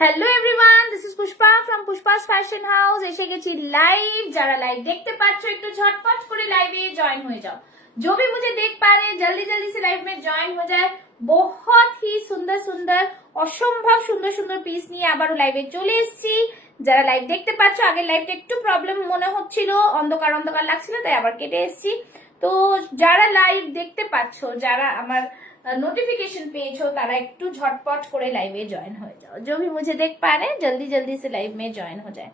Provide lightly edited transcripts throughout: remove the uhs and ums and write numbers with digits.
Hello everyone, this is Pushpa from Pushpa's fashion house. এসে গেছি live. যারা লাইভ দেখতে পাচ্ছ একটু ঝটপট করে লাइवे ज्वाइन हो जाओ। जो भी मुझे देख पा रहे हैं जल्दी जल्दी से लाइव में ज्वाइन हो जाए। बहुत ही सुंदर सुंदर অসম্ভব সুন্দর সুন্দর পিস নিয়ে আবারও লাইভে চলে এসেছি। যারা লাইভ দেখতে পাচ্ছ, আগের লাইভটা একটু প্রবলেম মনে হচ্ছিল, অন্ধকার অন্ধকার লাগছিল, তাই আবার কেটে এসেছি। তো যারা লাইভ দেখতে পাচ্ছ, যারা আমার नोटिफिकेशन पेज हो, तारा एकटू झटपट करे लाइवे जॉइन हो जाओ। जो भी मुझे देख पा रहे हैं जल्दी जल्दी से लाइव में जॉइन हो जाए।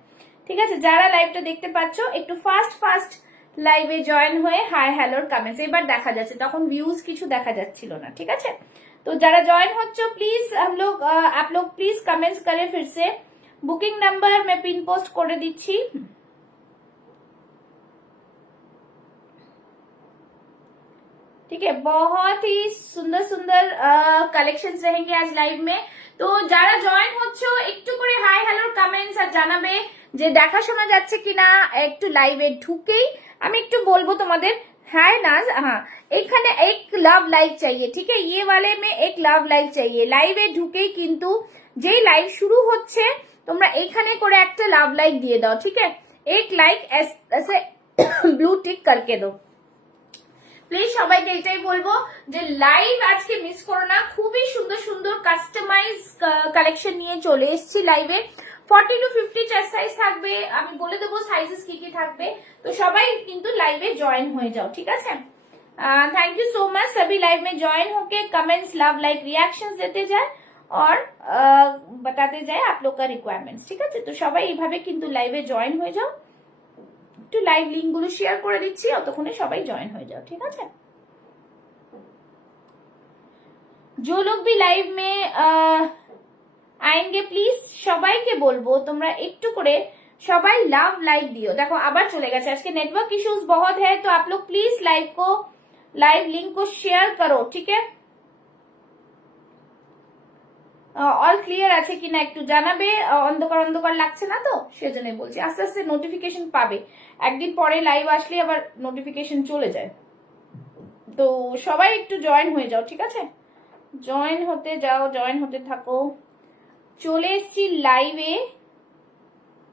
ठीक है, যারা লাইভটা দেখতে পাচ্ছ একটু ফাস্ট ফাস্ট লাইভে জয়েন হয়ে হাই হ্যালোর কমেন্টস এবার দেখা যাচ্ছে, তখন ভিউজ কিছু দেখা যাচ্ছিল না। ঠিক আছে, তো যারা জয়েন হচ্ছে প্লিজ आप लोग प्लीज कमेंट्स करें फिर से। बुकिंग नंबर मैं पिन पोस्ट করে দিচ্ছি। ठीक है, बहुत ही सुंदर सुंदर कलेक्शंस रहेंगे आज लाइव में। तो যারা জয়েন হচ্ছে একটু করে হাই হ্যালো কমেন্টস আর জানাবে যে দেখা শোনা যাচ্ছে কিনা। একটু লাইভে ঢুকেই আমি একটু বলবো তোমাদের, हाय नाज, हाँ এখানে एक लव लाइक चाहिए। ठीक है, ये वाले में एक लव लाइक चाहिए। লাইভে ঢুকেই কিন্তু যেই লাইভ শুরু হচ্ছে তোমরা এখানে করে একটা লাভ লাইক দিয়ে দাও। ठीक है, एक लाइक ऐसे ब्लू टिक करके दो প্লিজ। সবাইকে এটাই বলবো যে লাইভ আজকে মিস করো না। খুবই সুন্দর সুন্দর কাস্টমাইজ কালেকশন নিয়ে চলে এসেছি লাইভে। 40 to 50 চেস্ট সাইজ থাকবে, আমি বলে দেবো সাইজেস কি কি থাকবে। তো সবাই কিন্তু লাইভে জয়েন হয়ে যাও। ঠিক আছে, थैंक यू सो मच। सभी लाइव में ज्वाइन होके कमेंट्स लव लाइक रिएक्शंस देते जाए और बताते जाए आप लोग का रिक्वायरमेंट्स। ठीक আছে, তো সবাই এইভাবে কিন্তু লাইভে জয়েন হয়ে যাও। একটু লাইভ লিংক গুলো শেয়ার করে দিচ্ছি, অতক্ষণে সবাই জয়েন হয়ে যাও। ঠিক আছে, जो लोग भी लाइव में आएंगे प्लीज সবাইকে বলবো তোমরা একটু করে সবাই লাভ লাইক দিও। দেখো আবার চলে গেছে, আজকে नेटवर्क इश्यूज बहुत है, तो आप लोग प्लीज लाइव लिंक को शेयर करो। ठीक है, অল ক্লিয়ার আছে কিনা একটু জানাবে। অন্ধকার অন্ধকার লাগছে না তো, সেজন্য বলছি। আস্তে আস্তে নোটিফিকেশন পাবে, একদিন পরে লাইভ আসলে আবার নোটিফিকেশন চলে যায়। তো সবাই একটু জয়েন হয়ে যাও। ঠিক আছে, জয়েন হতে যাও, জয়েন হতে থাকো। চলে এসছি লাইভে,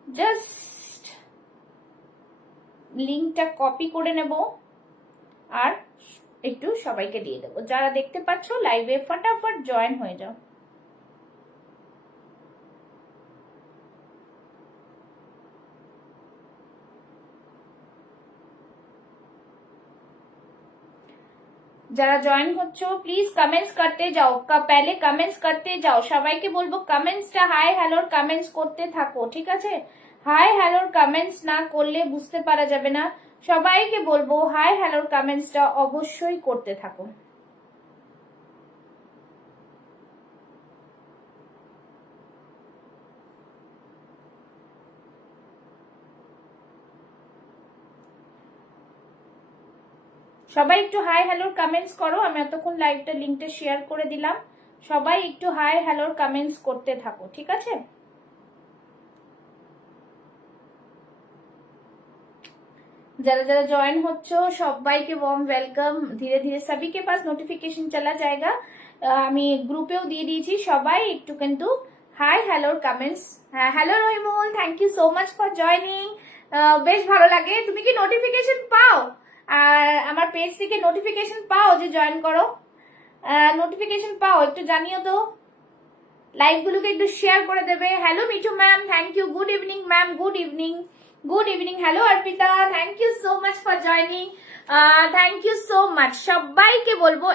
জাস্ট লিংকটা কপি করে নেব আর একটু সবাইকে দিয়ে দেবো। যারা দেখতে পাচ্ছ লাইভে ফটাফট জয়েন হয়ে যাও। যারা জয়েন হচ্ছে প্লিজ কমেন্টস করতে যাও, পहले কমেন্টস করতে যাও। সবাইকে বলবো কমেন্টসটা হাই হ্যালোর কমেন্টস করতে থাকো। ঠিক আছে, হাই হ্যালোর কমেন্টস না করলে বুঝতে পারা যাবে না। সবাইকে বলবো হাই হ্যালোর কমেন্টসটা অবশ্যই করতে থাকো। সবাই একটু হাই হ্যালোর কমেন্টস করো। আমি এতক্ষণ লাইভটা লিংকটা শেয়ার করে দিলাম, সবাই একটু হাই হ্যালোর কমেন্টস করতে থাকো। ঠিক আছে, যারা যারা জয়েন হচ্ছে সবাইকে ওয়ার্ম ওয়েলকাম। ধীরে ধীরে সবই के पास নোটিফিকেশন চলা जाएगा। আমি গ্রুপেও দিয়ে দিয়েছি, সবাই একটু কিন্তু হাই হ্যালোর comments. Hello Rahimul, thank you so much for joining. বেশ ভালো লাগে। তুমি কি নোটিফিকেশন পাও আর আমার পেজ থেকে নোটিফিকেশন পাও যে জয়েন করো? নোটিফিকেশন পাও একটু জানিও তো, লাইভ গুলোকে একটু শেয়ার করে দেবে। Hello Mithu ma'am, thank you. Good evening ma'am, good evening, good evening. Hello Arpita, thank you so much for joining. Thank you so much. সবাইকে বলবো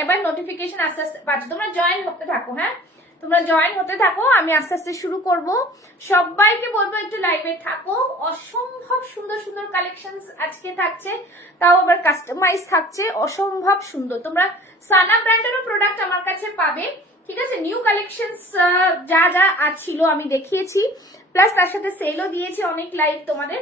এবার নোটিফিকেশন আস্তে আস্তে পাচ্ছ, তোমরা জয়েন হতে থাকো। হ্যাঁ, তোমরা জয়েন হতে থাকো, আমি আস্তে আস্তে শুরু করব। সবাইকে বলবো একটু লাইভে থাকো। অসম্ভব সুন্দর সুন্দর কালেকশনস আজকে থাকছে, তাও আবার কাস্টমাইজ থাকছে, অসম্ভব সুন্দর। তোমরা সানা ব্র্যান্ডেরও প্রোডাক্ট আমার কাছে পাবে। ঠিক আছে, নিউ কালেকশনস যা যা ছিল আমি দেখিয়েছি, প্লাস তার সাথে সেলও দিয়েছি অনেক লাইভ তোমাদের।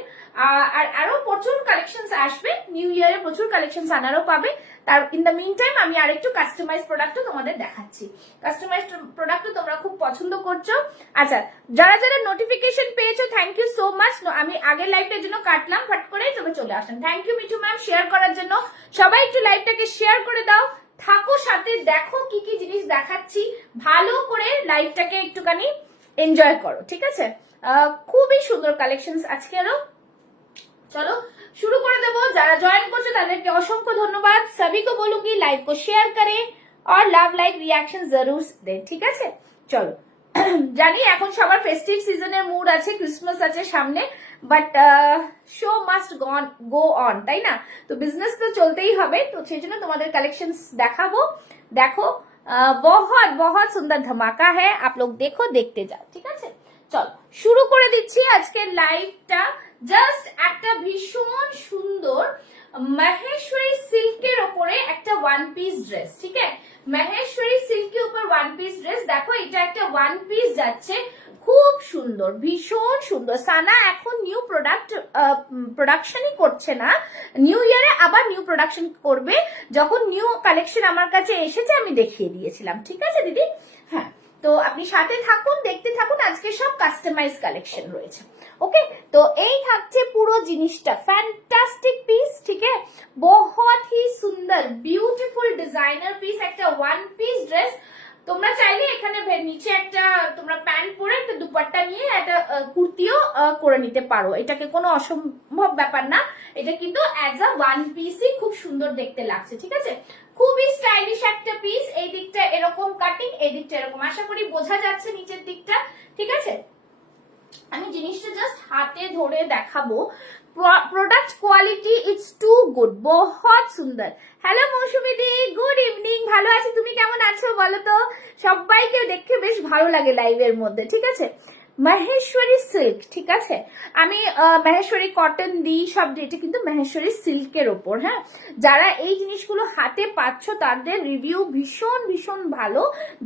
আর আরো প্রচুর কালেকশনস আসবে, নিউ ইয়ারে প্রচুর কালেকশনস আনারও পাবে। তার ইন দ্য মিন টাইম আমি আরেকটু কাস্টমাইজ প্রোডাক্টও তোমাদের দেখাচ্ছি। কাস্টমাইজ প্রোডাক্টও তোমরা খুব পছন্দ করছো। আচ্ছা, যারা যারা নোটিফিকেশন পেয়েছো থ্যাংক ইউ সো মাচ। আমি আগের লাইভটার জন্য কাটলাম ফট করে, তবে চলে আসেন। Thank you Mithu ma'am share করার জন্য। সবাই একটু লাইভটাকে শেয়ার করে দাও, থাকো সাথে, দেখো কি কি জিনিস দেখাচ্ছি। ভালো করে লাইভটাকে একটুখানি এনজয় করো, ঠিক আছে? খুবই সুন্দর কালেকশন আজকেরও। चलो शुरू कर देवो। जरा जॉइन करছো তাদেরকে অসংখ্য ধন্যবাদ। सभी को बोलूंगी लाइव को शेयर करें और लव लाइक रिएक्शन जरूर दें, ঠিক আছে? চলো জানি এখন সবার ফেস্টিভ সিজনের মুড আছে, ক্রিসমাস আছে সামনে, but show must go on, তাই না? তো বিজনেস তো চলতেই হবে, তো সেই জন্য তোমাদের কালেকশনস দেখাবো। দেখো बहुत बहुत সুন্দর ধামাকা है, आप लोग देखो, देखते जाओ, ঠিক আছে? চলো শুরু করে দিচ্ছি আজকের লাইভটা। জাস্ট একটা ভীষণ সুন্দর মহেশ্বরী সিল্কের ওপরে একটা ওয়ান পিস ড্রেস, ঠিক আছে? মহেশ্বরী সিল্কের উপর ওয়ান পিস ড্রেস। দেখো এটা একটা ওয়ান পিস যাচ্ছে, খুব সুন্দর, ভীষণ সুন্দর। সানা এখন নিউ প্রোডাকশনই করছে না, নিউ ইয়ারে আবার নিউ প্রোডাকশন করবে। যখন নিউ কালেকশন আমার কাছে এসেছে আমি দেখিয়ে দিয়েছিলাম, ঠিক আছে দিদি? হ্যাঁ, তো আপনি সাথে থাকুন, দেখতে থাকুন, আজকে সব কাস্টমাইজ কালেকশন রয়েছে। ওকে, তো এই থাকছে পুরো জিনিসটা, ফ্যান্টাস্টিক পিস, ঠিক আছে? बहुत ही সুন্দর বিউটিফুল ডিজাইনার পিস, একটা ওয়ান পিস ড্রেস। তোমরা চাইলে এখানে নিচে একটা তোমরা প্যান্ট পরে একটা দুপাট্টা নিয়ে একটা কুর্তিও করে নিতে পারো, এটাকে কোনো অসম্ভব ব্যাপার না। এটা কিন্তু অ্যাজ আ ওয়ান পিসই খুব সুন্দর দেখতে লাগছে, ঠিক আছে? খুবই স্টাইলিশ একটা পিস। এই দিকটা এরকম কাটিং, এই দিকটা এরকম, আশা করি বোঝা যাচ্ছে নিচের দিকটা, ঠিক আছে? আমি জিনিসটা জাস্ট হাতে ধরে দেখাবো। Product quality it's too good, বহুত সুন্দর। Hello Mousumi di, good evening. ভালো আছি, তুমি কেমন আছো বলো তো? সবাইকে দেখে বেশ ভালো লাগে লাইভের মধ্যে, ঠিক আছে? মহেশ্বরী সিল্ক, ঠিক আছে? আমি মহেশ্বরী কটন দিই, সব দিই, এটা কিন্তু মহেশ্বরী সিল্কের ওপর। হ্যাঁ, যারা এই জিনিসগুলো হাতে পাচ্ছ তাদের রিভিউ ভীষণ ভীষণ ভালো,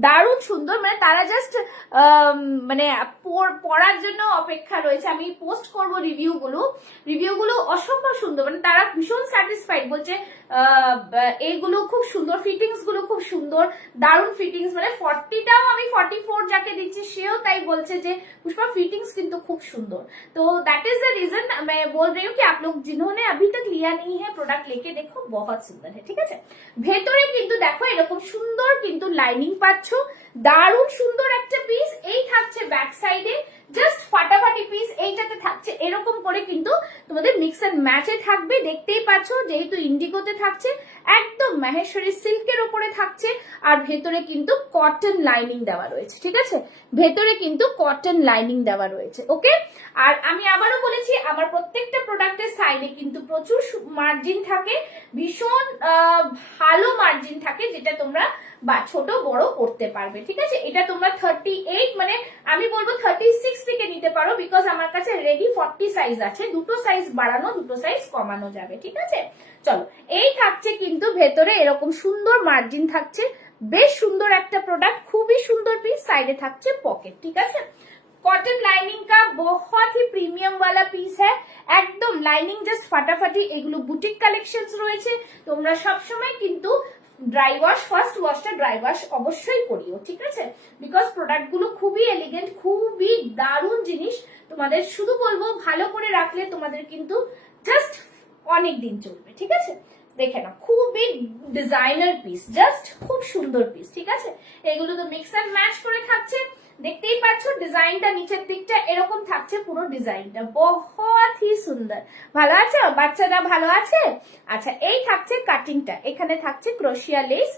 দারুণ সুন্দর। মানে তারা জাস্ট মানে পড়ার জন্য অপেক্ষা রয়েছে, আমি পোস্ট করব রিভিউগুলো অসম্ভব সুন্দর। মানে তারা ভীষণ স্যাটিসফাইড, বলছে এইগুলো খুব সুন্দর, ফিটিংস গুলো খুব সুন্দর, দারুণ ফিটিংস। মানে 40টাও আমি 44 যাকে দিচ্ছি সেও তাই বলছে যে पुष्पा फिटिंग्स किंतु खूब सुंदर। तो दैट इज द रीजन मैं बोल रही हूँ कि आप लोग जिन्होंने अभी तक लिया नहीं है प्रोडक्ट लेके देखो, बहुत सुंदर है, ठीक है? ভেতরে কিন্তু দেখো এরকম সুন্দর কিন্তু লাইনিং পাচ্ছ, দারুণ সুন্দর একটা পিস। এই থাকছে ব্যাক সাইডে জাস্ট ফাটাফাটি পিস, এইটাতে থাকছে এরকম করে কিন্তু তোমাদের মিক্স এন্ড ম্যাচে থাকবে, দেখতেই পাচ্ছ। যেহেতু ইন্ডিগোতে থাকছে, একদম মহেশ্বরী সিল্কের উপরে থাকছে, আর ভেতরে কিন্তু কটন লাইনিং দেওয়া রয়েছে, ঠিক আছে? ভেতরে কিন্তু কটন লাইনিং দেওয়া রয়েছে। ওকে, আর আমি আবারও বলেছি আমার প্রত্যেকটা প্রোডাক্টের সাইডে কিন্তু প্রচুর মার্জিন থাকে, ভীষণ ভালো মার্জিন থাকে, যেটা তোমরা বা ছোট বড় করতে পারবে, ঠিক আছে? এটা তোমরা 38 মানে আমি বলবো 36 থেকে নিতে পারো, বিকজ আমার কাছে রেডি 40 সাইজ আছে, দুটো সাইজ বাড়ানো দুটো সাইজ কমানো যাবে, ঠিক আছে? চলো, এই থাকছে কিন্তু ভেতরে এরকম সুন্দর মার্জিন থাকছে, বেশ সুন্দর একটা প্রোডাক্ট, খুবই সুন্দর পিস। সাইডে থাকছে পকেট, ঠিক আছে? कॉटन लाइनिंग का बहुत ही प्रीमियम वाला পিস है, একদম লাইনিং জাস্ট ফাটাফাটি। এগুলো বুটিক কালেকশনস রয়েছে, তোমরা সবসময় কিন্তু ড্রাই ওয়াশ, ফার্স্ট ওয়াশটা ড্রাই ওয়াশ অবশ্যই করিও, ঠিক আছে? বিকজ প্রোডাক্ট গুলো খুবই এলিগেন্ট, খুবই দারুণ জিনিস। তোমাদের শুধু বলবো ভালো করে রাখলে তোমাদের কিন্তু জাস্ট অনেক দিন চলবে, ঠিক আছে? দেখে না, খুবই ডিজাইনার পিস, জাস্ট খুব সুন্দর পিস, ঠিক আছে? এগুলো তো মিক্স এন্ড ম্যাচ করে থাকছে, দেখতেই পাচ্ছ। ডিজাইনটা নিচের দিকটা এরকম থাকছে, পুরো ডিজাইনটা বহুত হি সুন্দর। ভালো আছো বাচ্চারা? ভালো আছে? আচ্ছা, এই থাকছে কাটিংটা, এখানে থাকছে ক্রোশিয়া লেস,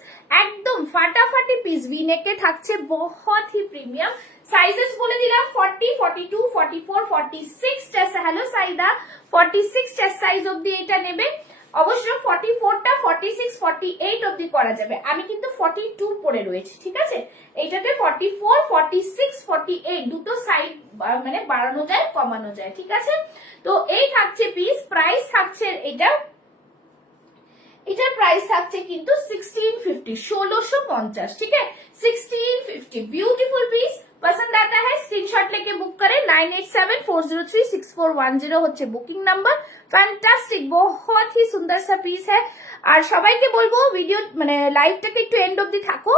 একদম ফাটাফাটি পিস। ভি নেকে থাকছে, বহুত হি প্রিমিয়াম। সাইজেস বলে দিলাম 40, 42, 44, 46 chest. Hello Saida, 46 chest size অবধি এটা নেবে। অবশ্য 44টা 46, 48 অবধি করা যাবে, আমি কিন্তু 42 পরে রয়েছে, ঠিক আছে? এইটাতে 44, 46, 48 দুটো সাইড মানে বাড়ানো যায় কমানো যায়, ঠিক আছে? তো এই থাকছে পিস, প্রাইস থাকছে এটার প্রাইস থাকছে কিন্তু 1650, 1650, ठीक है? 1650 ब्यूटीफुल पीस। पसंद आता है स्क्रीनशॉट लेके बुक करें। 9874036410 হচ্ছে বুকিং নাম্বার। ফ্যান্টাস্টিক, বহুত হি সুন্দর সা পিস है। আর সবাইকে বলবো ভিডিও মানে লাইভটাকে একটু এন্ড অবধি থাকো,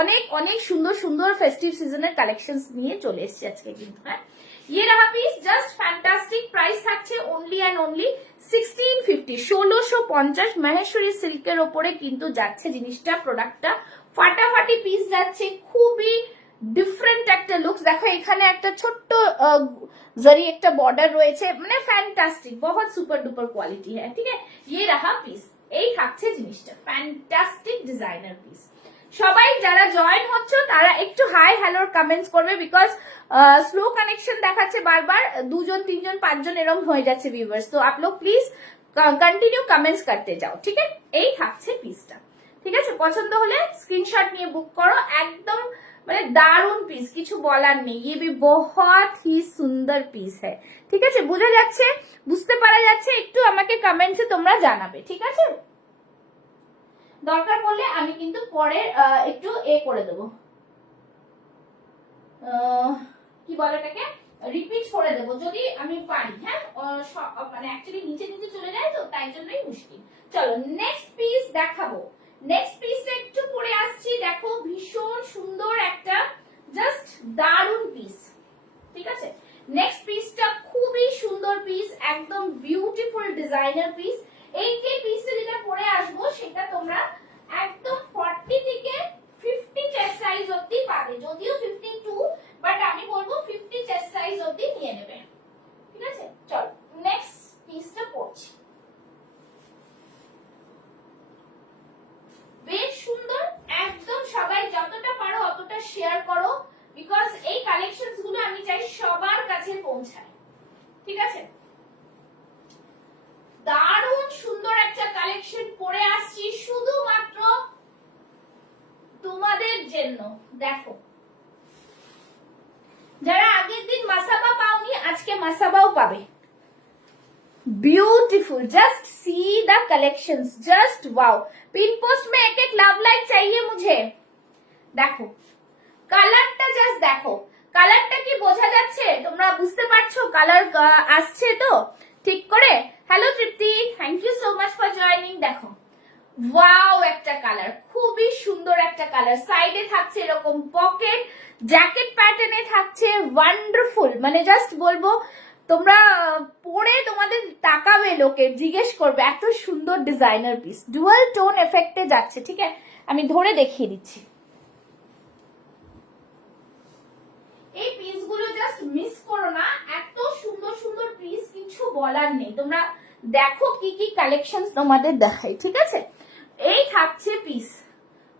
অনেক অনেক সুন্দর সুন্দর ফেস্টিভ সিজনের কালেকশনস নিয়ে চলে এসেছি আজকে কিন্তু। হ্যাঁ, ये रहा पीस, जस्ट फैंटास्टिक। प्राइस থাকছে ओनली एंड ओनली 1650, 1650। মহেশ্বরী সিল্কের ওপরে কিন্তু যাচ্ছে জিনিসটা, প্রোডাক্টটা ফাটাফাটি পিস যাচ্ছে, খুবই ডিফারেন্ট একটা লুকস। দেখো এখানে একটা ছোট্ট জরি একটা বর্ডার রয়েছে, মানে ফ্যান্টাস্টিক, বহুত সুপার ডুপার কোয়ালিটি হ্যাঁ, ঠিক আছে। ये रहा পিস, এই থাকছে জিনিসটা, ফ্যান্টাস্টিক ডিজাইনার পিস। সবাই যারা জয়েন হচ্ছে তারা একটু হাই হ্যালোর কমেন্টস করবে, বিকজ স্লো কানেকশন দেখাচ্ছে বারবার, 2 জন 3 জন 5 জন এরকম হয়ে যাচ্ছে ভিউয়ার্স। তো आप लोग প্লিজ কন্টিনিউ কমেন্টস করতে যাও, ঠিক আছে। এই থাকছে পিসটা, ঠিক আছে। পছন্দ হলে স্ক্রিনশট নিয়ে বুক করো, একদম মানে দারুন পিস, কিছু বলার নেই। ये भी बहुत ही সুন্দর পিস है, ঠিক আছে। বোঝা যাচ্ছে, বুঝতে পারা যাচ্ছে, একটু আমাকে কমেন্টসে তোমরা জানাবে, ঠিক আছে। দরকার পড়লে আমি কিন্তু পরে একটু করে দেবো, কি বলে এটাকে, রিপিট করে দেবো যদি আমি পারি, হ্যাঁ। মানে অ্যাকচুয়ালি নিচে নিচে চলে যায় তো, তাই জন্যই মুশকিল। চলো নেক্সট পিস দেখাবো। নেক্সট পিসটা একটু পরে আসছি, দেখো ভীষণ সুন্দর একটা জাস্ট দারুন পিস, ঠিক আছে। নেক্সট পিসটা খুবই সুন্দর পিস, একদম বিউটিফুল ডিজাইনার পিস। এই যে পিসটা যেটা পরে আসবো সেটা তোমরা একদম 40 থেকে 50 চেস্ট সাইজ অবধি পাবে, যদিও 52, বাট আমি বলবো 50 চেস্ট সাইজ অবধি নিয়ে নেবে, ঠিক আছে। চলো নেক্সট পিসটা পড়ছি, বেশ সুন্দর একদম। সবাই যতটা পারো অতটা শেয়ার করো, বিকজ এই কালেকশনস গুলো আমি চাই সবার কাছে পৌঁছায়, ঠিক আছে। দারুণ সুন্দর একটা কালেকশন পরে আসছি শুধুমাত্র তোমাদের জন্য। দেখো যারা আগের দিন মাসাবা পাওনি, আজকে মাসাবাও পাবে। Beautiful, just see the collections, just wow. Pin post में एक एक लव लाइक चाहिए मुझे। देखो কালারটা জাস্ট দেখো, কালারটা কি বোঝা যাচ্ছে, তোমরা বুঝতে পারছো কালার আসছে তো ঠিক করে। Hello Tripti, thank you so much for joining. দেখো ওয়াও একটা কালার, খুবই সুন্দর একটা কালার। সাইডে থাকছে এরকম পকেট, জ্যাকেট প্যাটার্নে থাকছে, ওয়ান্ডারফুল। মানে জাস্ট বলবো তোমরা পরে তোমাদের তাকাবে, লোকে জিজ্ঞেস করবে এত সুন্দর ডিজাইনার পিস। ডুয়াল টোন এফেক্টে যাচ্ছে, ঠিক আছে। আমি ধরে দেখিয়ে দিচ্ছি, এই পিসগুলো জাস্ট মিস করো না, এত সুন্দর সুন্দর পিস, কিছু বলার নেই। তোমরা দেখো কি কি কালেকশন তোমাদের দেখাই, ঠিক আছে। এই থাকছে পিস,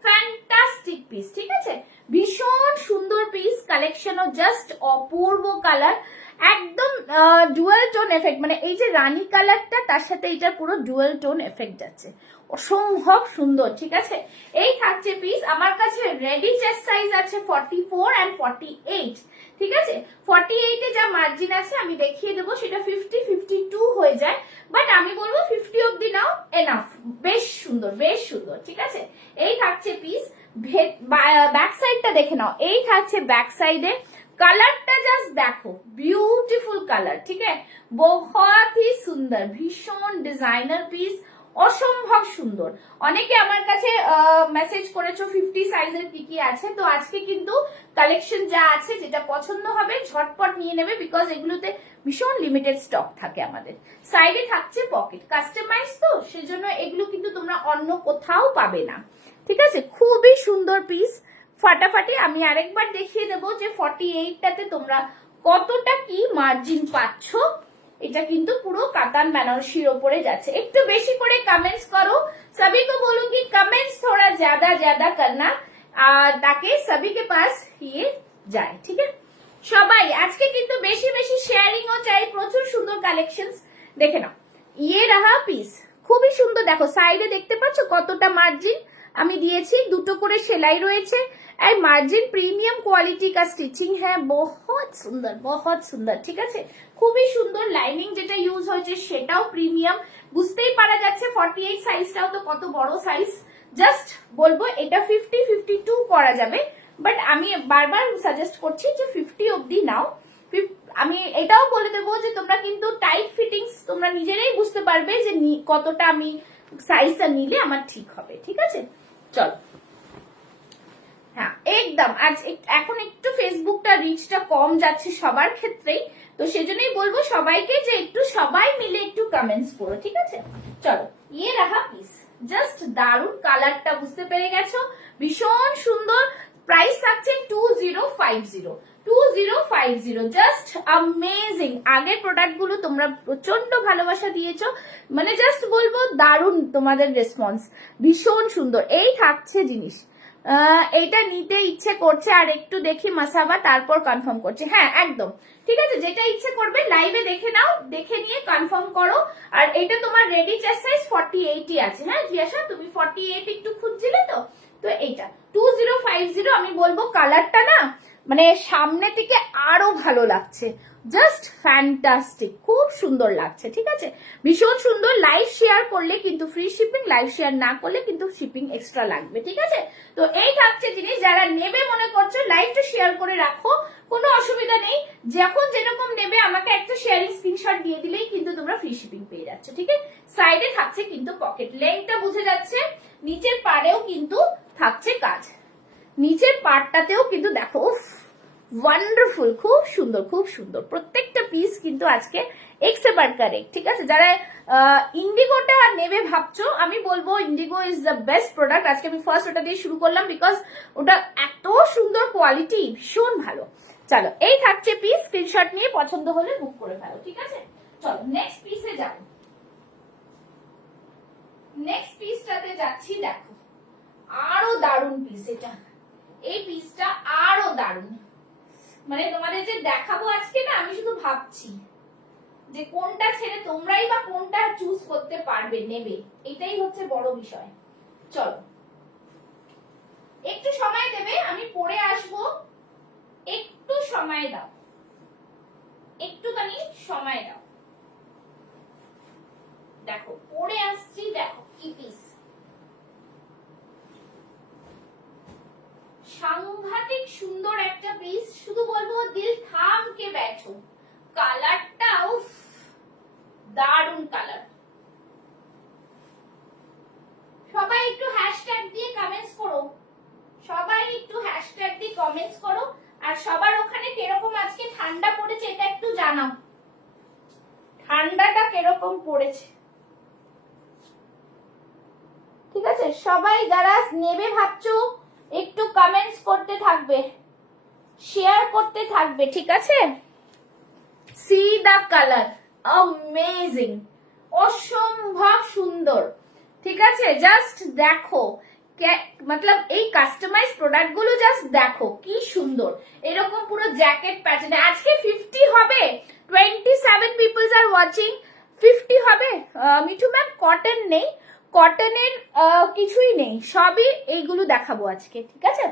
ফ্যান্টাস্টিক পিস, ঠিক আছে। ভীষণ সুন্দর পিস, কালেকশনও জাস্ট অপূর্ব কালার, একদম ডুয়াল টোন এফেক্ট। মানে এই যে রানী কালারটা, তার সাথে এটা পুরো ডুয়াল টোন এফেক্ট যাচ্ছে, অসম্ভব সুন্দর, ঠিক আছে। এই থাকছে পিস। আমার কাছে রেডি চেস্ট সাইজ আছে 44 and 48, ঠিক আছে। 48 এ যা মার্জিন আছে আমি দেখিয়ে দেবো, সেটা 50 52 হয়ে যায়, বাট আমি বলবো 50 অবধি নাও, এনাফ। বেশ সুন্দর, বেশ সুন্দর, ঠিক আছে। এই থাকছে পিস। ব্যাক সাইডটা দেখে নাও, এই থাকছে ব্যাক সাইডে। কালারটা জাস্ট দেখো, বিউটিফুল কালার, ঠিক আছে। বহুত হি সুন্দর, ভীষণ ডিজাইনার পিস, অসম্ভব সুন্দর। অনেকে আমার কাছে মেসেজ করেছো 50 সাইজের কি কি আছে, তো আজকে কিন্তু কালেকশন যা আছে, যেটা পছন্দ হবে ঝটপট নিয়ে নেবে, বিকজ এগুলোতে ভীষণ লিমিটেড স্টক থাকে আমাদের। সাইডে থাকছে পকেট, কাস্টমাইজ তো সেজন্য এগুলো কিন্তু তোমরা অন্য কোথাও পাবে না, ঠিক আছে। খুবই সুন্দর পিস, ফাটাফাটি। আমি আরেকবার দেখিয়ে দেবো যে 48টাতে তোমরা কতটা কি মার্জিন পাচ্ছ। এটা কিন্তু পুরো কাতান বেনারসির ওপরে যাচ্ছে। একটু বেশি করে কমেন্টস করো, सभी को बोलूंगी कमेंट्स थोड़ा ज्यादा ज्यादा करना, ताकि सभी के पास ये যায়, ঠিক আছে। সবাই আজকে কিন্তু বেশি বেশি শেয়ারিং ও চাই, প্রচুর সুন্দর কালেকশনস দেখে নাও। ये रहा পিস, খুবই সুন্দর। দেখো সাইডে দেখতে পাচ্ছ কতটা মার্জিন আমি দিয়েছি, দুটো করে সেলাই রয়েছে, আর মার্জিন প্রিমিয়াম কোয়ালিটি কা স্টিচিং হ্যাঁ, বহুত সুন্দর, বহুত সুন্দর, ঠিক আছে। খুবই সুন্দর। লাইনিং যেটা ইউজ হয়েছে সেটাও প্রিমিয়াম, বুঝতেই পারা যাচ্ছে। 48 সাইজটাও তো কত বড় সাইজ। জাস্ট বলবো এটা 50 52 করা যাবে, বাট আমি বারবার সাজেস্ট করছি যে 50 অবধি নাও। আমি এটাও বলে দেবো যে তোমরা কিন্তু টাইট ফিটিংস তোমরা নিজেরাই বুঝতে পারবে যে কতটা আমি সাইজটা নিলে আমার ঠিক হবে, ঠিক আছে। চলো, হ্যাঁ একদম। আজ এখন একটু ফেসবুকটা রিচটা কম যাচ্ছে সবার ক্ষেত্রেই, তো সেজন্যই বলবো সবাইকে যে একটু সবাই মিলে একটু কমেন্টস করো, ঠিক আছে। চলো, ये रहा পিস, জাস্ট দারুন। কালারটা বুঝতে পেরে গেছো, ভীষণ সুন্দর। প্রাইস থাকছে 20 2050 জাস্ট অ্যামেজিং। আগের প্রোডাক্ট গুলো তোমরা প্রচন্ড ভালোবাসা দিয়েছো, মানে জাস্ট বলবো দারুণ তোমাদের রেসপন্স, ভীষণ সুন্দর। এই থাকছে জিনিস, এইটা নিতে ইচ্ছে করছে, আর একটু দেখি মাসাবা, তারপর কনফার্ম করছে। হ্যাঁ একদম ঠিক আছে, যেটা ইচ্ছে করবে লাইভে দেখে নাও, দেখে নিয়ে কনফার্ম করো। আর এটা তোমার রেডি চেস্ট সাইজ 48 আছে। হ্যাঁ জিয়াশা, তুমি 48 একটু খুঁজছিলে তো, তো এইটা 2050। আমি বলবো কালারটা না মানে সামনে থেকে আরো ভালো লাগছে, জাস্ট ফ্যান্টাস্টিক, খুব সুন্দর লাগছে। ঠিক আছে, ভীষণ সুন্দর। লাইভ শেয়ার করলে কিন্তু ফ্রি শিপিং, লাইভ শেয়ার না করলে কিন্তু শিপিং এক্সট্রা লাগবে। ঠিক আছে, তো এই থাকছে জিনিস, যারা নেবে মনে করছো লাইভটা শেয়ার করে রাখো, কোনো অসুবিধা নেই। যখন যেরকম নেবে আমাকে একটা শেয়ারিং স্ক্রিনশট দিয়ে দিলেই কিন্তু তোমরা ফ্রি শিপিং পেয়ে যাচ্ছ। ঠিক আছে, সাইডে থাকছে কিন্তু পকেট, লেংথটা বুঝে যাচ্ছে, নিচের পাড়েও কিন্তু থাকছে কাজ, নিচের পার্টটাতেও কিন্তু দেখো ওয়ান্ডারফুল, খুব সুন্দর খুব সুন্দর। প্রত্যেকটা পিস কিন্তু আজকে এক্সেবার কারেক্ট। ঠিক আছে, যারা ইন্ডিগোটা নেবে ভাবছো, আমি বলবো Indigo is the best product. আজকে আমি ফার্স্ট ওটা দিয়ে শুরু করলাম, বিকজ ওটা এত সুন্দর কোয়ালিটি, ভীষণ ভালো। চলো এই থাকছে পিস, স্ক্রিনশট নিয়ে পছন্দ হলে বুক করে ফেলো। ঠিক আছে, চলো নেক্সট পিসে যাবো। নেক্সট পিসটাতে যাচ্ছি, দেখো আরো দারুণ পিস এটা, এই পিসটা আরো দারুণ। মানে তোমাদের যে দেখাবো আজকে না, আমি শুধু ভাবছি যে কোনটা ছেড়ে তোমরাই বা কোনটা চুজ করতে পারবে, নেবে, এটাই হচ্ছে বড় বিষয়। চলো একটু সময় দেবে, আমি পরে আসবো, একটু সময় দাও, একটুখানি সময় দাও। দেখো পরে আসছি, দেখো কি পিস, সাংঘাতিক সুন্দর একটা পিস। শুধু বলবো দিল থাম কে बैठो, কালারটা উফ দারুন কালার। সবাই একটু হ্যাশট্যাগ দিয়ে কমেন্টস করো, সবাই একটু হ্যাশট্যাগ দিয়ে কমেন্টস করো। আর সবার ওখানে কিরকম আজকে ঠান্ডা পড়েছে এটা একটু জানাও, ঠান্ডাটা কিরকম পড়েছে। ঠিক আছে, সবাই যারা নেবে ভাবছো একটু কমেন্টস করতে থাকবে, শেয়ার করতে থাকবে। ঠিক আছে, সি দা কালার, অ্যামেজিং, অসম্ভব সুন্দর। ঠিক আছে, জাস্ট দেখো, মতলব এই কাস্টমাইজ প্রোডাক্ট গুলো জাস্ট দেখো কি সুন্দর, এরকম পুরো জ্যাকেট প্যাটার্ন। আজকে 50 হবে, 27 পিপলস আর ওয়াচিং, 50 হবে। মিঠু ম্যাম কটন নেই, কটনের কিছুই নেই, সবই এইগুলো দেখাবো আজকে। ঠিক আছে,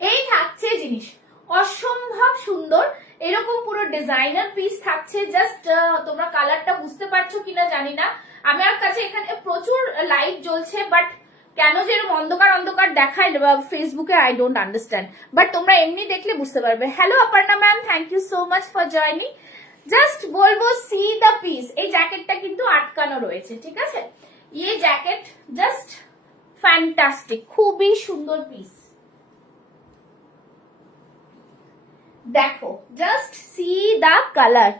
এই থাকছে জিনিস অসম্ভব সুন্দর, এরকম পুরো ডিজাইনার পিস থাকছে। জাস্ট তোমরা কালারটা বুঝতে পারছো কিনা জানি না, আমার কাছে এখানে প্রচুর লাইট জ্বলছে, বাট কেন যে এরকম অন্ধকার অন্ধকার দেখায় ফেসবুকে, আই ডোন্ট আন্ডারস্ট্যান্ড, বাট তোমরা এমনি দেখলে বুঝতে পারবে। Hello Aparna ma'am, thank you so much for joining. Just বলবো সি দ্য পিস, এই জ্যাকেটটা কিন্তু আটকানো রয়েছে। ঠিক আছে, এই জ্যাকেট জাস্ট ফ্যান্টাস্টিক, খুবই সুন্দর পিস। দেখো জাস্ট সি দা কালার,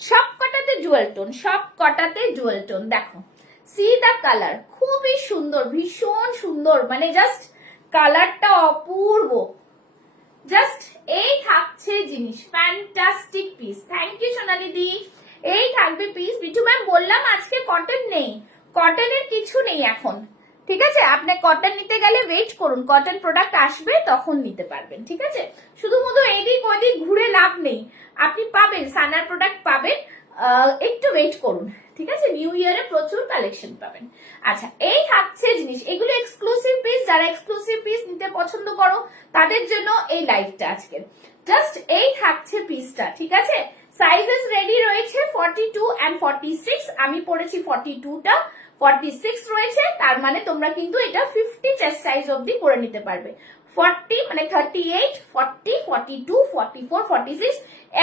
সব কটাতে জুয়েল টোন, সব কটাতে জুয়েল টোন। দেখো সি দা কালার, খুবই সুন্দর, ভীষণ সুন্দর, মানে জাস্ট কালারটা অপূর্ব। জাস্ট এই থাকছে জিনিস, ফ্যান্টাস্টিক পিস। থ্যাংক ইউ সোনালি দি, এই থাকবে পিস। বিটু ম্যাম বললাম আজকে কটন নেই, কটনের কিছু নেই এখন। ঠিক আছে, আপনি কটন নিতে গেলে ওয়েট করুন, কটন প্রোডাক্ট আসবে তখন নিতে পারবেন। ঠিক আছে, শুধুমাত্র এদিক ওদিক ঘুরে লাভ নেই, আপনি পাবেন সানার প্রোডাক্ট পাবেন, একটু ওয়েট করুন। ঠিক আছে, নিউ ইয়ারে প্রচুর কালেকশন পাবেন। আচ্ছা এই থাকছে জিনিস, এগুলো এক্সক্লুসিভ পিস, যারা এক্সক্লুসিভ পিস নিতে পছন্দ করো তাদের জন্য এই লাইভটা আজকে। জাস্ট এই থাকছে পিসটা। ঠিক আছে, সাইজেস রেডি রয়েছে 42 and 46, আমি পড়েছি 42টা, 46 রয়েছে, তার মানে তোমরা কিন্তু এটা 50 চেস্ট সাইজ অবধি করে নিতে পারবে। 40 মানে 38, 40, 42, 44, 46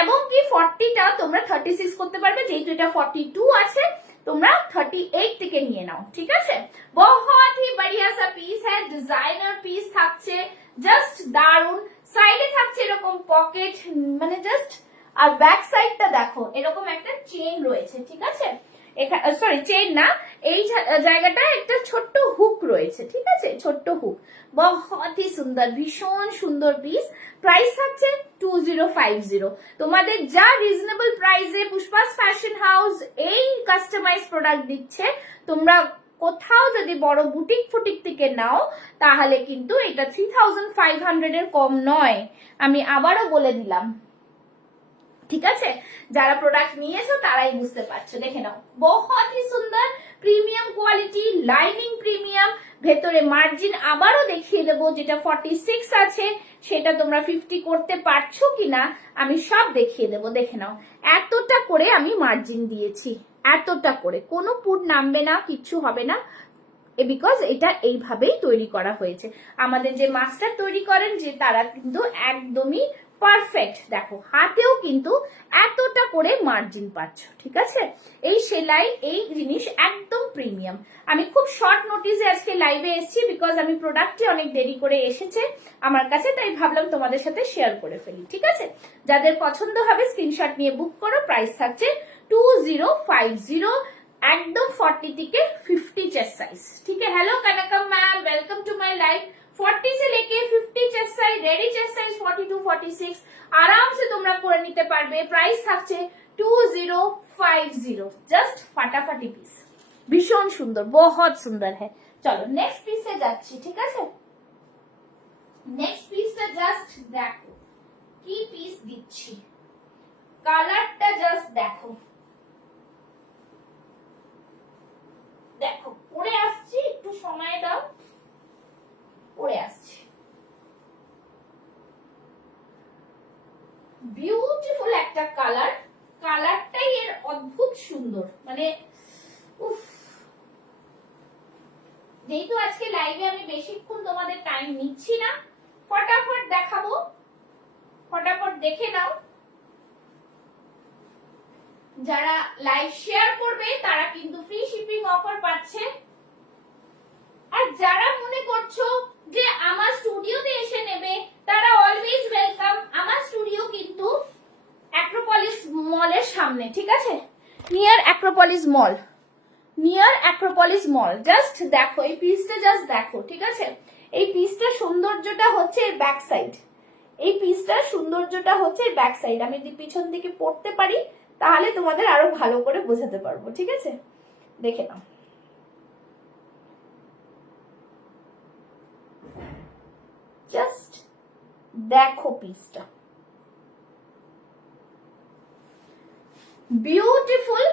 এবং কি 40টা তোমরা 36 করতে পারবে, যেহেতু এটা 42 আছে তোমরা 38 থেকে নিয়ে নাও। ঠিক আছে, বহুত হি বড়িয়া সা পিস হ্যাঁ, ডিজাইনার পিস থাকছে, জাস্ট দারুন। সাইডে থাকছে এরকম পকেট, মানে জাস্ট, আর ব্যাক সাইডটা দেখো এরকম একটা চেন রয়েছে। ঠিক আছে, সরি চেন না, এই জায়গাটা একটা ছোট্ট হুক রয়েছে, ঠিক আছে, ছোট্ট হুক, বহুত হি সুন্দর, ভীষণ সুন্দর পিস। প্রাইস থাকছে 2050। তোমাদের যা রিজনেবল প্রাইসে পুষ্পাস ফ্যাশন হাউস এই কাস্টমাইজ প্রোডাক্ট দিচ্ছে, তোমরা কোথাও যদি বড় বুটিক ফুটিক থেকে নাও তাহলে কিন্তু এটা 3500 এর কম নয়, আমি আবারও বলে দিলাম, ঠিক আছে। যারা প্রোডাক্ট নিয়েছো তারাই বুঝতে পারছো, দেখে নাও, বহুত হি সুন্দর, প্রিমিয়াম কোয়ালিটি, লাইনিং প্রিমিয়াম, ভেতরে মার্জিন আবারও দেখিয়ে দেবো, যেটা 46 আছে সেটা তোমরা 50 করতে পারছো কিনা আমি সব দেখিয়ে দেবো, দেখে নাও, এতটা করে আমি মার্জিন দিয়েছি, এতটা করে, কোনো পুট নামবে না, কিচ্ছু হবে না, বিকজ এটা এইভাবেই তৈরি করা হয়েছে। আমাদের যে মাস্টার তৈরি করেন যে তারা কিন্তু একদমই পারফেক্ট, দেখো হাতেও কিন্তু এতটা করে মার্জিন পাচ্ছ, ঠিক আছে। এই সেলাই এই জিনিস একদম প্রিমিয়াম। আমি খুব শর্ট নোটিসে আজকে লাইভে এসেছি, বিকজ আমি প্রোডাক্টটি অনেক দেরি করে এসেছে আমার কাছে, তাই ভাবলাম তোমাদের সাথে শেয়ার করে ফেলি, ঠিক আছে। যাদের পছন্দ হবে স্ক্রিনশট নিয়ে বুক করো, প্রাইস থাকছে 2050, एकदम 40 থেকে 50 चेस्ट साइज, ठीक है। Hello Kanakam ma'am, welcome to my live. 40 से लेके 50 chest size, ready chest size 42 46 आराम से তোমরা করে নিতে পারবে। প্রাইস থাকছে 2050, জাস্ট ফাটাফাটি পিস, ভীষণ সুন্দর, বহুত সুন্দর है। চলো নেক্সট পিসে যাচ্ছি, ঠিক আছে। নেক্সট পিসটা জাস্ট দেখো কি পিস দিচ্ছি, কালারটা জাস্ট দেখো, দেখো পরে আসছি, একটু সময় দাও, পরে আসছি। বিউটিফুল একটা কালার, কালারটাই এর অদ্ভুত সুন্দর, মানে উফ। যেহেতু আজকে লাইভে আমি বেশিক্ষণ তোমাদের টাইম নিচ্ছি না, ফটাফট দেখাবো, ফটাফট দেখে নাও। যারা লাইভ শেয়ার করবে তারা কিন্তু ফ্রি শিপিং অফার পাচ্ছে, আর যারা মনে করছো যে আমার স্টুডিওতে এসে নেবে তারা অলওয়েজ ওয়েলকাম। আমার স্টুডিও কিন্তু অ্যাক্রোপলিস মলের সামনে, ঠিক আছে, নিয়ার অ্যাক্রোপলিস মল, নিয়ার অ্যাক্রোপলিস মল। জাস্ট দেখো এই পিসটা, জাস্ট দেখো, ঠিক আছে। এই পিসটা সৌন্দর্যটা হচ্ছে এর ব্যাক সাইড, এই পিসটার সৌন্দর্যটা হচ্ছে এর ব্যাক সাইড। আমি যদি পিছন দিকে পড়তে পারি তাহলে তোমাদের আরো ভালো করে বোঝাতে পারবো, ঠিক আছে, দেখে নাও। জাস্ট দেখো পিসটা, বিউটিফুল,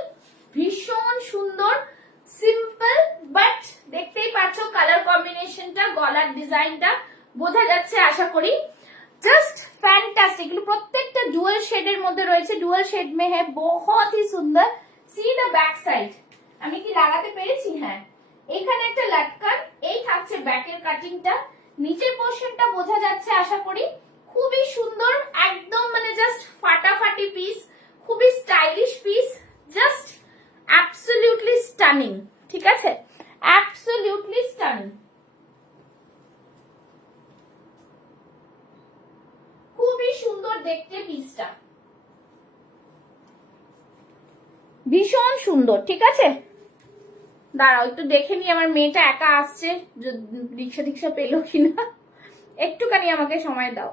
ভীষণ সুন্দর, সিম্পল, বাট দেখতেই পাচ্ছ কালার কম্বিনেশনটা, গলার ডিজাইনটা বোঝা যাচ্ছে আশা করি, জাস্ট फैंटास्टिक। এগুলো প্রত্যেকটা ডুয়াল শেডের মধ্যে রয়েছে, ডুয়াল শেড মে है, बहुत ही সুন্দর। সি দ্য ব্যাক সাইড, আমি কি লাগাতে পেরেছি? হ্যাঁ, এখানে একটা লটকান, এই থাকছে ব্যাকের কাটিংটা, নিচের পোরশনটা বোঝা যাচ্ছে আশা করি, খুবই সুন্দর, একদম মানে জাস্ট ফাটাফাটি পিস, খুবই stylish piece, just absolutely stunning, ঠিক আছে, অ্যাবসলিউটলি স্টানিং, খুবই সুন্দর দেখতে পিসটা, ভীষণ সুন্দর, ঠিক আছে। দাঁড়াও একটু দেখে নি, আমার মেয়েটা একা আসছে, রিক্সা টিক্সা পেলো কিনা, একটুখানি আমাকে সময় দাও।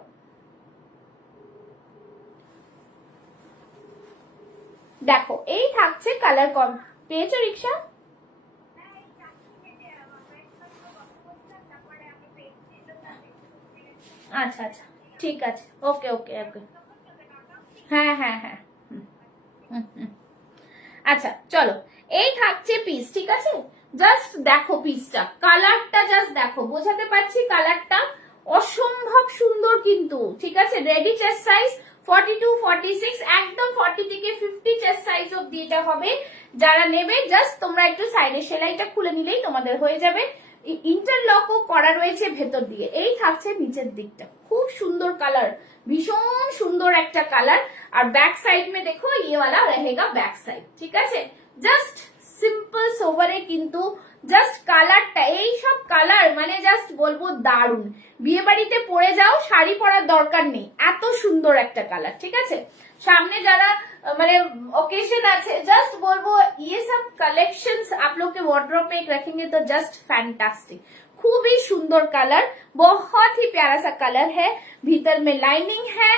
দেখো এই থাকছে কালার কম, পেয়েছো রিক্সা? আচ্ছা আচ্ছা ঠিক আছে, ওকে ওকে ওকে, হ্যাঁ হ্যাঁ হ্যাঁ, আচ্ছা চলো, এই থাকছে পিস, ঠিক আছে। জাস্ট দেখো পিসটা, কালারটা জাস্ট দেখো, বোঝাতে পারছি কালারটা অসম্ভব সুন্দর কিন্তু, ঠিক আছে। রেডি চেস্ট সাইজ 42 46, একদম 40 থেকে 50 চেস্ট সাইজ অবধি এটা হবে। যারা নেবে জাস্ট তোমরা একটু সাইডের সেলাইটা খুলে নিলেই তোমাদের হয়ে যাবে। ইন্টারলকও করা রয়েছে ভেতর দিয়ে, এই থাকছে নিচের দিকটা, খুব সুন্দর কালার, ভীষণ সুন্দর একটা কালার। আর बैक साइड में देखो ये वाला रहेगा बैक साइड, ठीक है। জাস্ট সিম্পল সোভারে কিন্তু জাস্ট কালারটা, এই সব কালার মানে জাস্ট বলবো দারুন, বিয়ে বাড়িতে পরে যাও, শাড়ি পরার দরকার নেই, এত সুন্দর একটা কালার। ঠিক আছে, सामने যারা মানে ओकेजन আছে, জাস্ট বলবো ये सब कलेक्शंस आप लोग के वार्डरोब में रखेंगे तो जस्ट फैंटास्टिक। खूब ही सुंदर कलर, बहुत ही प्यारा सा कलर है, भीतर में लाइनिंग है,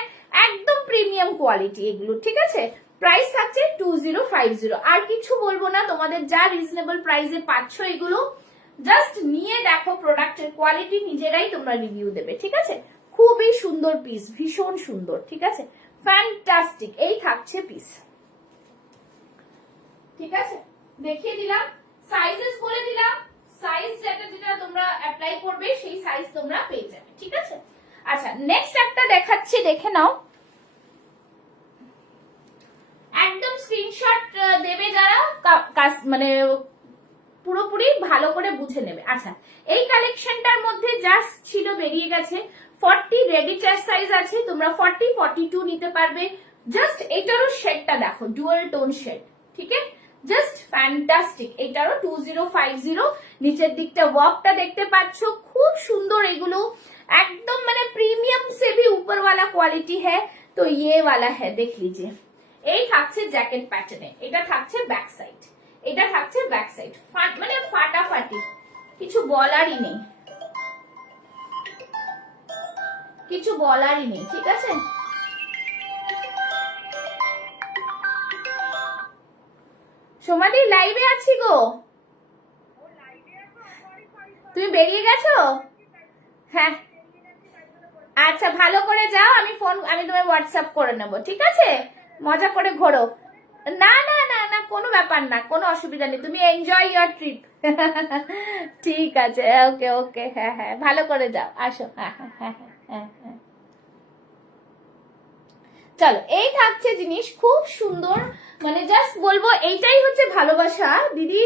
एकदम प्रीमियम क्वालिटी এগুলো। ঠিক আছে, প্রাইস থাকছে 2050। আর কিছু বলবো না, তোমাদের যা রিজনেবল প্রাইসে পাচ্ছ এগুলো জাস্ট নিয়ে দেখো প্রোডাক্টের কোয়ালিটি, নিজেরাই তোমরা রিভিউ দেবে। ঠিক আছে, খুবই সুন্দর পিস, ভীষণ সুন্দর। ঠিক আছে, ফ্যান্টাস্টিক, এই থাকছে পিস। ঠিক আছে, দেখিয়ে দিলাম, সাইজেস বলে দিলাম, সাইজ যেটা যেটা তোমরা অ্যাপ্লাই করবে সেই সাইজ তোমরা পেয়ে যাবে। ঠিক আছে, আচ্ছা নেক্সট একটা দেখাচ্ছি, দেখে নাও, একদম স্ক্রিনশট দেবে যারা মানে পুরোপুরি ভালো করে বুঝে নেবে। আচ্ছা, এই কালেকশনটার মধ্যে জাস্ট ছিল, বেরিয়ে গেছে 40 রেডি চেস্ট সাইজ আছে, তোমরা 40 42 নিতে পারবে। জাস্ট এটারও শেডটা দেখো, ডুয়াল টোন শেড। ঠিক আছে, জাস্ট ফ্যান্টাস্টিক। এটারও 2050, নিচের দিকটা ওয়ার্কটা দেখতে পাচ্ছ, খুব সুন্দর। এগুলো একদম মানে প্রিমিयम से भी ऊपर वाला क्वालिटी है, तो ये वाला है, देख लीजिए। এই থাকছে জ্যাকেট প্যাটার্নে, এটা থাকছে ব্যাক সাইড, এটা থাকছে ব্যাক সাইড, মানে ফাটাফাটি, কিছু বলারই নেই, কিছু বলারই নেই। ঠিক আছে, সোমালি লাইভে আছি গো, তুমি বেরিয়ে গেছো? হ্যাঁ আচ্ছা, ভালো করে যাও, আমি তোমায় হোয়াটসঅ্যাপ করে নেব। ঠিক আছে, মজা করে ঘোরো। না না না না, কোনো ব্যাপার না, কোনো অসুবিধা নেই, তুমি এনজয় ইয়োর ট্রিপ। ঠিক আছে, ওকে ওকে, হ্যাঁ হ্যাঁ, ভালো করে যাও, আসো। হ্যাঁ হ্যাঁ হ্যাঁ হ্যাঁ হ্যাঁ, চলো, এই থাকছে জিনিস খুব সুন্দর, মানে জাস্ট বলবো এইটাই হচ্ছে ভালোবাসা। দিদি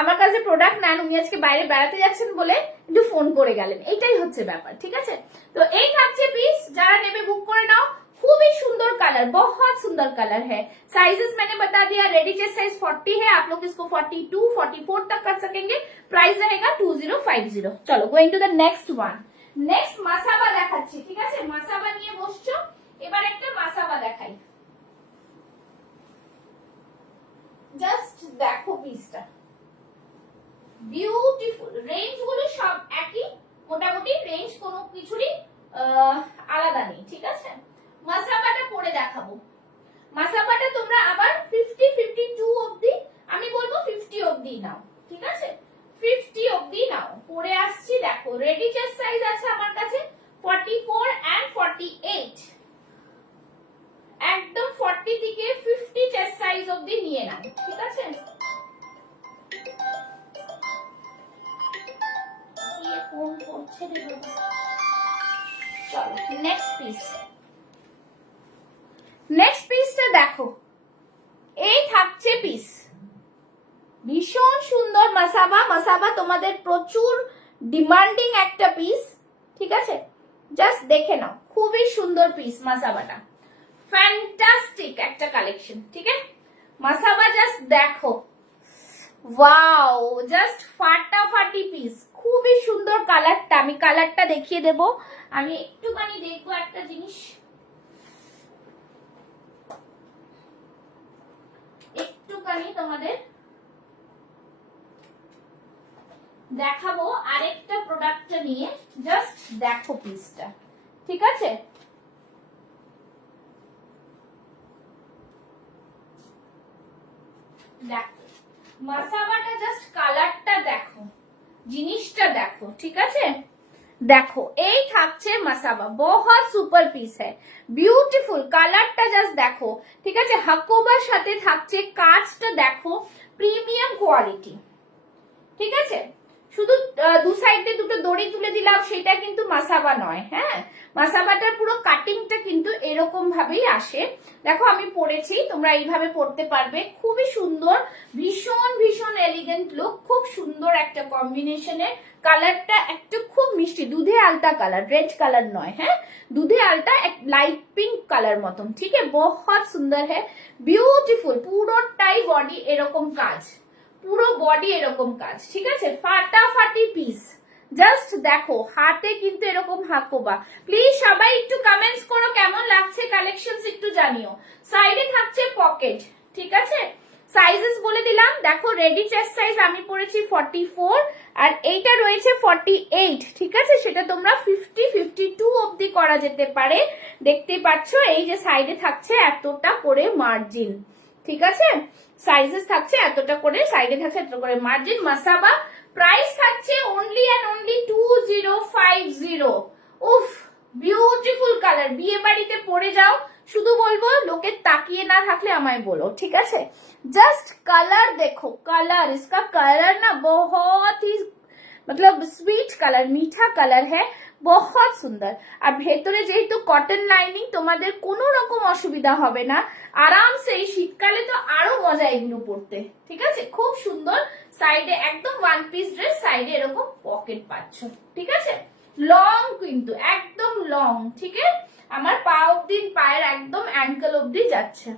আমার কাছে প্রোডাক্ট নেন, উনি আজকে বাইরে বেড়াতে যাচ্ছেন বলে একটু ফোন করে গেলেন, এইটাই হচ্ছে ব্যাপার। ঠিক আছে, তো এই থাকছে পিস, যারা নেবে বুক করে নাও। खूबी सुंदर कलर, बहुत सुंदर कलर है। साइजेस मैंने बता दिया, रेडी चेस्ट साइज 40 है, आप लोग इसको 42 44 तक कर सकेंगे। प्राइस रहेगा 2050। चलो going to the next one. Next Masaba দেখাচ্ছি। ঠিক আছে, মাসাবা নিয়ে বসছো, এবার একটা মাসাবা দেখাই। জাস্ট দেখো পিসটা, বিউটিফুল। রেঞ্জ গুলো সব একই, মোটামুটি রেঞ্জ কোনো কিছুরই আলাদা নেই। ঠিক আছে, মাসাবাটা পরে দেখাবো। মাসাবাটা তোমরা আবার 50 52 অবধি, আমি বলবো 50 অবধি নাও। ঠিক আছে, 50 অবধি নাও, পরে আসছি। দেখো রেডি চেস্ট সাইজ আছে আমার কাছে 44 and 48, একদম 40 থেকে 50 চেস্ট সাইজ অবধি নিয়ে নাও। ঠিক আছে, ये কোন করছে রে বাবা। চলো নেক্সট পিস। নেক্সট পিসটা দেখো, এই থাকছে পিস, ভীষণ সুন্দর মাসাবা। মাসাবা তোমাদের প্রচুর ডিমান্ডিং একটা পিস। ঠিক আছে, জাস্ট দেখে নাও, খুবই সুন্দর পিস মাসাবাটা, ফ্যান্টাস্টিক একটা কালেকশন। ঠিক আছে, মাসাবা জাস্ট দেখো, ওয়াও, জাস্ট ফাটাফাটি পিস, খুবই সুন্দর কালারটা। আমি কালারটা দেখিয়ে দেব, আমি একটুখানি দেখবো একটা জিনিস, একটুখানি তোমাদের দেখাবো আরেকটা প্রোডাক্টটা নিয়ে, জাস্ট দেখো পিসটা। ঠিক আছে, দেখো মাসাবাটা, জাস্ট কালারটা দেখো, জিনিসটা দেখো। ঠিক আছে, দেখো এই থাকছে মাসাবা, বহুত সুপার পিস হ্যায়, বিউটিফুল কালারটা জাস্ট দেখো। ঠিক আছে, হাকোবার সাথে থাকছে, কাজটা দেখো, প্রিমিয়াম কোয়ালিটি। ঠিক আছে, শুধু দু সাইডে দুটো দড়ি তুলে দিলাম সেটা কিন্তু মাসাবা নয়। হ্যাঁ, মাসাবাটার পুরো কাটিংটা কিন্তু এরকম ভাবেই আসে। দেখো আমি পরেছি, তোমরা এইভাবে পরতে পারবে, খুবই সুন্দর, ভীষণ ভীষণ এলিগেন্ট লুক, খুব সুন্দর একটা কম্বিনেশনের। কালারটা একটা খুব মিষ্টি দুধে আলতা কালার, রেড কালার নয়, হ্যাঁ দুধে আলতা, এক লাইট পিঙ্ক কালার মতন। ঠিক আছে, বহুত সুন্দর হ্যাঁ, বিউটিফুল, পুরোটাই বডি এরকম কাজ, পুরো বডি এরকম কাজ, ঠিক আছে, ফাটাফাটি পিস। জাস্ট দেখো হাতে কিন্তু এরকম হাকোবা। প্লিজ সবাই একটু কমেন্টস করো কেমন লাগছে কালেকশনস, একটু জানিও। সাইডে থাকছে পকেট, ঠিক আছে। সাইজেস বলে দিলাম, দেখো রেডি চেস্ট সাইজ আমি পরেছি 44 আর এইটা রয়েছে 48, ঠিক আছে। সেটা তোমরা 50, 52 অবধি করা যেতে পারে। দেখতেই পাচ্ছ এই যে সাইডে থাকছে এতটা করে মার্জিন, ঠিক আছে। সাইজেস থাকছে এতটা করে, সাইডে থাকছে এতটা করে মার্জিন। মাসাবা প্রাইস থাকছে অনলি এন্ড অনলি 2050। উফ, বিউটিফুল কালার, বিয়ে বাড়িতে পরে যাও, শুধু বলবো লোকে তাকিয়ে না থাকলে আমায় বলো, ঠিক আছে। जस्ट कलर देखो, कलर इसका कलर ना बहुत ही मतलब स्वीट कलर, मीठा कलर है, बहुत सुंदर। আর ভেতরে যেহেতু কটন লাইনিং, তোমাদের কোনো রকম অসুবিধা হবে না, আরামসে এই শীতকালে তো আরো মজা এগুলো পরতে, ঠিক আছে। খুব সুন্দর, সাইডে একদম ওয়ান পিস ড্রেস, সাইডে এরকম পকেট পাচ্ছ, ঠিক আছে। লং কিন্তু একদম লং, ঠিক আছে, আমার পা অব্দি, পায়ের একদম অ্যাঙ্কেল অব্দি যাচ্ছে,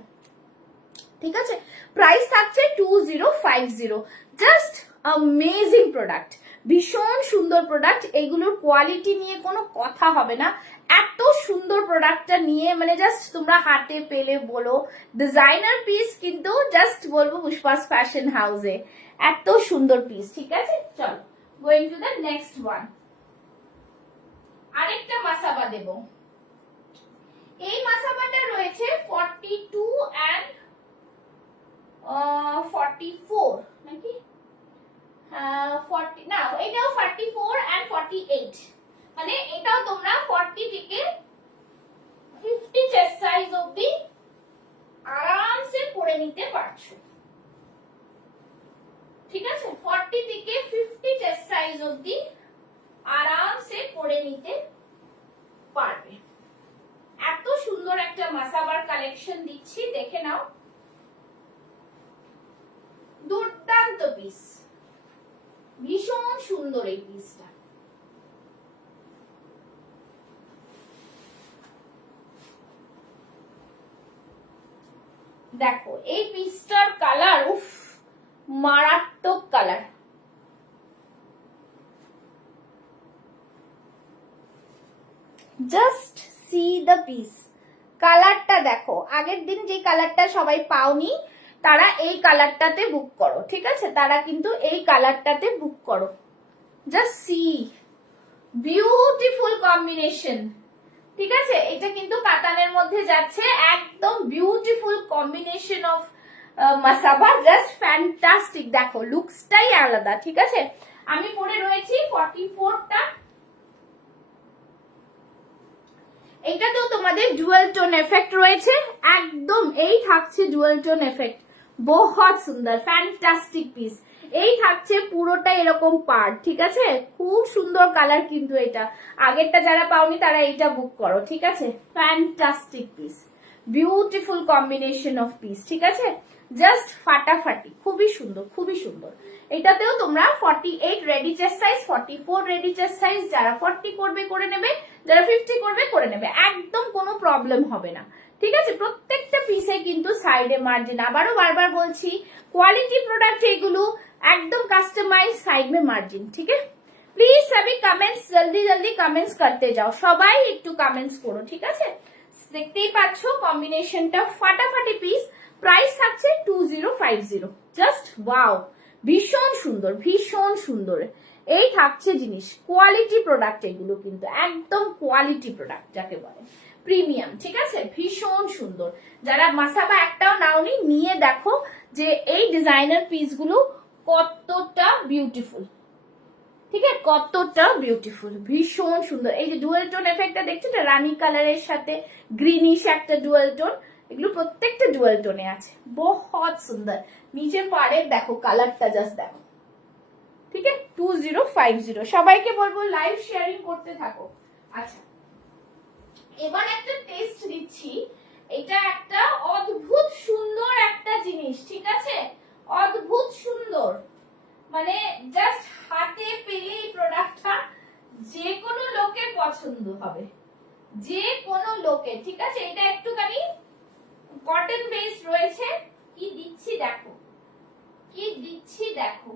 ঠিক আছে। প্রাইস থাকছে 2050। জাস্ট অ্যামেজিং প্রোডাক্ট, ভীষণ সুন্দর প্রোডাক্ট। এগুলোর কোয়ালিটি নিয়ে কোনো কথা হবে না, এত সুন্দর প্রোডাক্টটা নিয়ে মানে জাস্ট তোমরা হাতে পেলে বলো ডিজাইনার পিস, কিন্তু জাস্ট বলবো পুষ্পাস ফ্যাশন হাউসে এত সুন্দর পিস, ঠিক আছে। চলো going to the next one. আরেকটা মাসাবা দেব। এই মাসাবাটা রয়েছে 42 and 44 নাকি 40 না, এটাও 44 and 48, মানে এটাও তোমরা 40 থেকে 50 চেস্ট সাইজ অবধি আরামসে পরে নিতে পারছো, ঠিক আছে। 40 থেকে 50 চেস্ট সাইজ অবধি আরামসে পরে নিতে পারবে। এত সুন্দর একটা মাসাবার কালেকশন দিচ্ছি, দেখে নাও, দুর্দান্ত পিস, ভীষণ সুন্দর এই পিসটা। দেখো এই পিসটার কালার, উফ মারাত্মক colour. Just see the piece, কালারটা দেখো। আগের দিন যে কালারটা সবাই পাওনি তারা এই কালারটাতে বুক করো, ঠিক আছে, তারা কিন্তু এই কালারটাতে বুক করো। জাস্ট সি, বিউটিফুল কম্বিনেশন, ঠিক আছে। এটা কিন্তু কাতানের মধ্যে যাচ্ছে, একদম beautiful combination of Masaba, just fantastic. দেখো লুকসটাই আলাদা, ঠিক আছে। আমি পরে রয়েছি 44টা। এটাতেও তোমাদের ডুয়াল টোন এফেক্ট রয়েছে, একদম এই থাকছে ডুয়াল টোন এফেক্ট, বহুত সুন্দর ফ্যান্টাস্টিক পিস। এই থাকছে পুরোটা এরকম পার্ট, ঠিক আছে, খুব সুন্দর কালার কিন্তু এটা। আগেরটা যারা পাওনি তারা এইটা বুক করো, ঠিক আছে। Fantastic piece, beautiful combination of piece, ঠিক আছে, জাস্ট ফাটাফাটি, খুবই সুন্দর, খুবই সুন্দর। এটাতেও তোমরা 48 ready chest size, 44 ready chest size, যারা 40 করবে করে নেবে, যারা 50 করবে করে নেবে, একদম কোনো প্রবলেম হবে না, ঠিক আছে। প্রত্যেকটা পিসে কিন্তু সাইডে মার্জিন, আবারও বারবার বলছি কোয়ালিটি প্রোডাক্ট এগুলো, एकदम कस्टमाइज साइड में मार्जिन, ठीक है। प्लीज सभी कमेंट्स जल्दी जल्दी कमेंट्स करते जाओ, সবাই একটু কমেন্টস করো, ঠিক আছে। দেখতেই পাচ্ছ কম্বিনেশনটা ফাটাফাটি পিস। প্রাইস থাকছে 2050। জাস্ট ওয়াও, ভীষণ সুন্দর, ভীষণ সুন্দর। এই থাকছে জিনিস, কোয়ালিটি প্রোডাক্ট এগুলো, কিন্তু একদম কোয়ালিটি প্রোডাক্ট যাকে বলে, প্রিমিয়াম, ঠিক আছে, ভীষণ সুন্দর। যারা মাসাবা একটাও নাওনি, নিয়ে দেখো যে এই ডিজাইনার পিসগুলো কতটা বিউটিফুল, ঠিক আছে, কতটা বিউটিফুল, ভীষণ সুন্দর। এই যে ডুয়াল টোন এফেক্টটা দেখছো, রানী কালারের সাথে গ্রিনিশ একটা ডুয়াল টোন, এগুলো প্রত্যেকটা ডুয়াল টোনে আছে, বহুত সুন্দর। নিচে পাড়ের দেখো কালারটা, জাস্ট দেখো, ঠিক আছে। 2050। সবাইকে বলবো লাইভ শেয়ারিং করতে থাকো। আচ্ছা, এবার একটা টেস্ট দিচ্ছি। এটা একটা অদ্ভুত সুন্দর একটা জিনিস, ঠিক আছে, অদ্ভুত সুন্দর, মানে জাস্ট হাতে পেলে এই প্রোডাক্টটা যে কোনো লোকের পছন্দ হবে, যে কোনো লোকের, ঠিক আছে। এটা একটুখানি কটন বেস রয়েছে, কি দিচ্ছি দেখো, কি দিচ্ছি দেখো,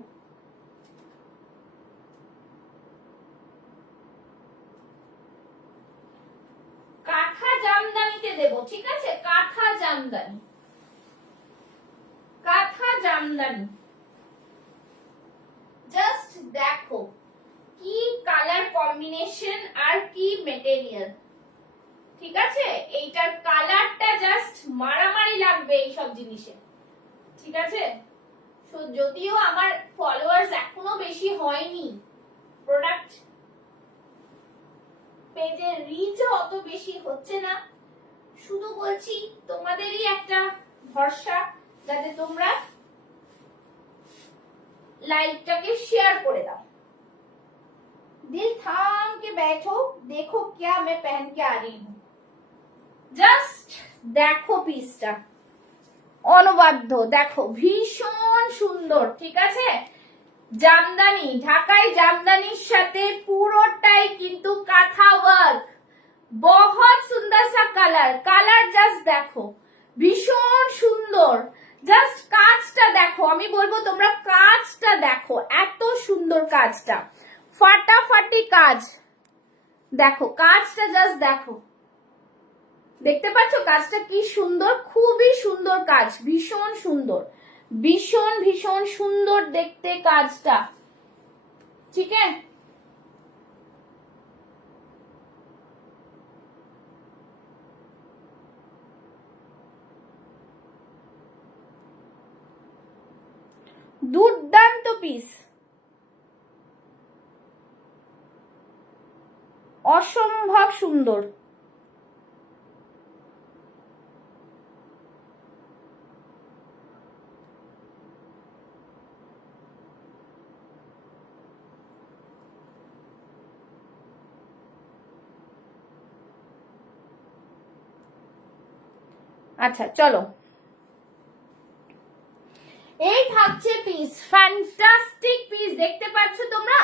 কাঁথা জামদানিতে দেবো, ঠিক আছে? কাঁথা জামদানি, কাঁথা জামদানি। জাস্ট দেখো কি কালার কম্বিনেশন আর কি মেটেরিয়াল, ঠিক আছে? এইটার কালারটা জাস্ট মারামারি লাগবে এইসব জিনিসে, ঠিক আছে? যদিও আমার ফলোয়ার্স এখনো বেশি হয়নি, প্রোডাক্ট পেজের রিচও অত বেশি হচ্ছে না, শুধু বলছি তোমাদেরই একটা ভরসা যাতে তোমরা লাইভটাকে শেয়ার করে দাও। दिल थाम के बैठो, देखो क्या मैं पहन के आ रही हूँ। জাস্ট দেখো পিসটা, অনবাধ্য দেখো, ভীষণ সুন্দর, ঠিক আছে? জামদানি, ঢাকাই জামদানির সাথে পুরোটাই কিন্তু কাঁথা ওয়ার্ক, বহুত সুন্দর সা কালার, কালার জাস্ট দেখো, ভীষণ সুন্দর। জাস্ট কাজটা দেখো, আমি বলবো তোমরা কাজটা দেখো, এত সুন্দর কাজটা, ফাটাফাটি কাজ দেখো, কাজটা জাস্ট দেখো, দেখতে পাচ্ছ কাজটা কি সুন্দর, খুবই সুন্দর কাজ, ভীষণ সুন্দর, ভীষণ ভীষণ সুন্দর দেখতে কাজটা, ঠিক আছে? দুর্দান্ত পিস, অসম্ভব সুন্দর। আচ্ছা চলো, এই থাকছে পিস, ফ্যান্টাস্টিক পিস, দেখতে পাচ্ছ তোমরা?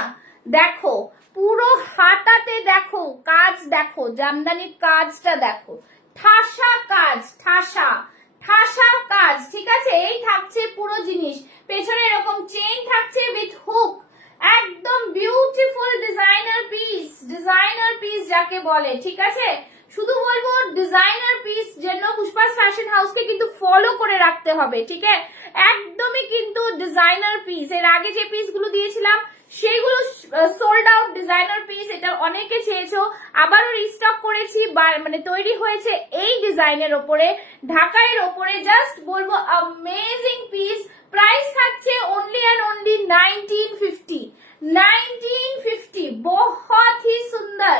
দেখো পুরো হাতাতে দেখো কাজ, দেখো জামদানির কাজটা দেখো, ঠাসা কাজ, ঠাসা ঠাসা কাজ, ঠিক আছে? এই থাকছে পুরো জিনিস, পেছনে এরকম চেইন থাকছে উইথ হুক, একদম beautiful designer piece, designer piece যাকে বলে, ঠিক আছে? শুধু বলবো ডিজাইনার পিস জন্য পুষ্পাস ফ্যাশন হাউসকে কিন্তু ফলো করে রাখতে হবে, ঠিক আছে? একদমই কিন্তু ডিজাইনার পিস, এর আগে যে পিসগুলো দিয়েছিলাম সেগুলো সোল্ড আউট ডিজাইনার পিস, এটা অনেকে চেয়েছো, আবারও রিস্টক করেছি, মানে তৈরি হয়েছে এই ডিজাইনের ওপরে, ঢাকাইয়ের ওপরে, জাস্ট বলবো অ্যামেজিং পিস। প্রাইস থাকছে অনলি এন্ড অনলি 1950, 1950, বহুত হি সুন্দর,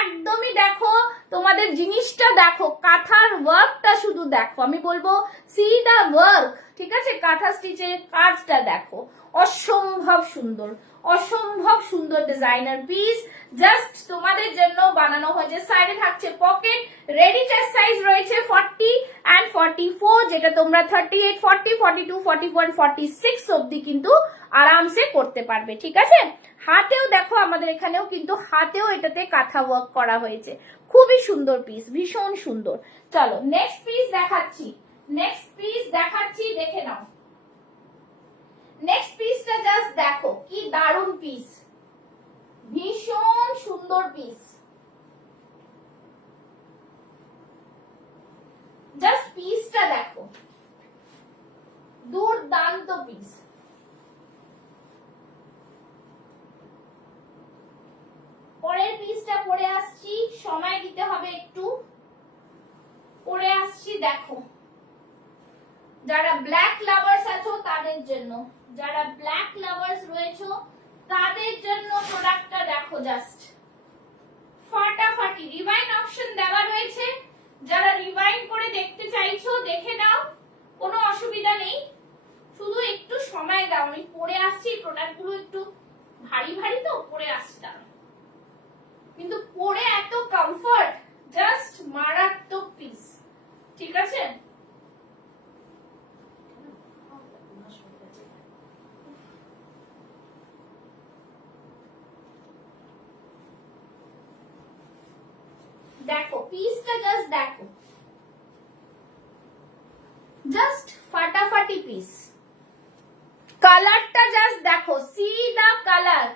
একদমই দেখো তোমাদের জিনিসটা দেখো, কাঁথার ওয়ার্কটা শুধু দেখো, আমি বলবো সি দা ওয়ার্ক, ঠিক আছে? কাঁথা স্টিচের কাজটা দেখো, অসম্ভব সুন্দর, অসম্ভব সুন্দর ডিজাইনার পিস, জাস্ট তোমাদের জন্য বানানো হয়েছে। সাইডে থাকছে পকেট, রেডি চেস্ট সাইজ রয়েছে 40 and 44, যেটা তোমরা 38, 40, 42, 44 and 46 অবধি কিন্তু আরামসে করতে পারবে, ঠিক আছে? হাতেও দেখো, আমাদের এখানেও কিন্তু হাতেও এটাতে কাঁথা ওয়ার্ক করা হয়েছে, খুবই সুন্দর পিস, ভীষণ সুন্দর। চলো নেক্সট পিস দেখাচ্ছি, নেক্সট পিস দেখাচ্ছি, দেখে নাও নেক্সট পিসটা, জাস্ট দেখো কি দারুণ পিস, ভীষণ সুন্দর পিস, জাস্ট পিসটা দেখো, দুর্দান্ত পিস। পরের পিসটা পরে আসছি, সময় দিতে হবে একটু, পরে আসছি, দেখো যারা ব্ল্যাক লাভার্স আছো তাদের জন্য, যারা ব্ল্যাক লাভার্স রয়েছো তাদের জন্য প্রোডাক্টটা দেখো, জাস্ট ফাটাফাটি, রিভাইন্ড অপশন দেওয়া রয়েছে, যারা রিভাইন্ড করে দেখতে চাইছো দেখে নাও, কোনো অসুবিধা নেই, শুধু একটু সময় দাও, আমি পরে আসছি, প্রোডাক্টগুলো একটু ভারী ভারী তো, পরে আসতাম, কিন্তু পরে এত কমফর্ট, জাস্ট মারাত্মক পিস, ঠিক আছে? দেখো পিসটা জাস্ট দেখো, জাস্ট ফাটাফাটি পিস, কালারটা জাস্ট দেখো, সি দা কালার,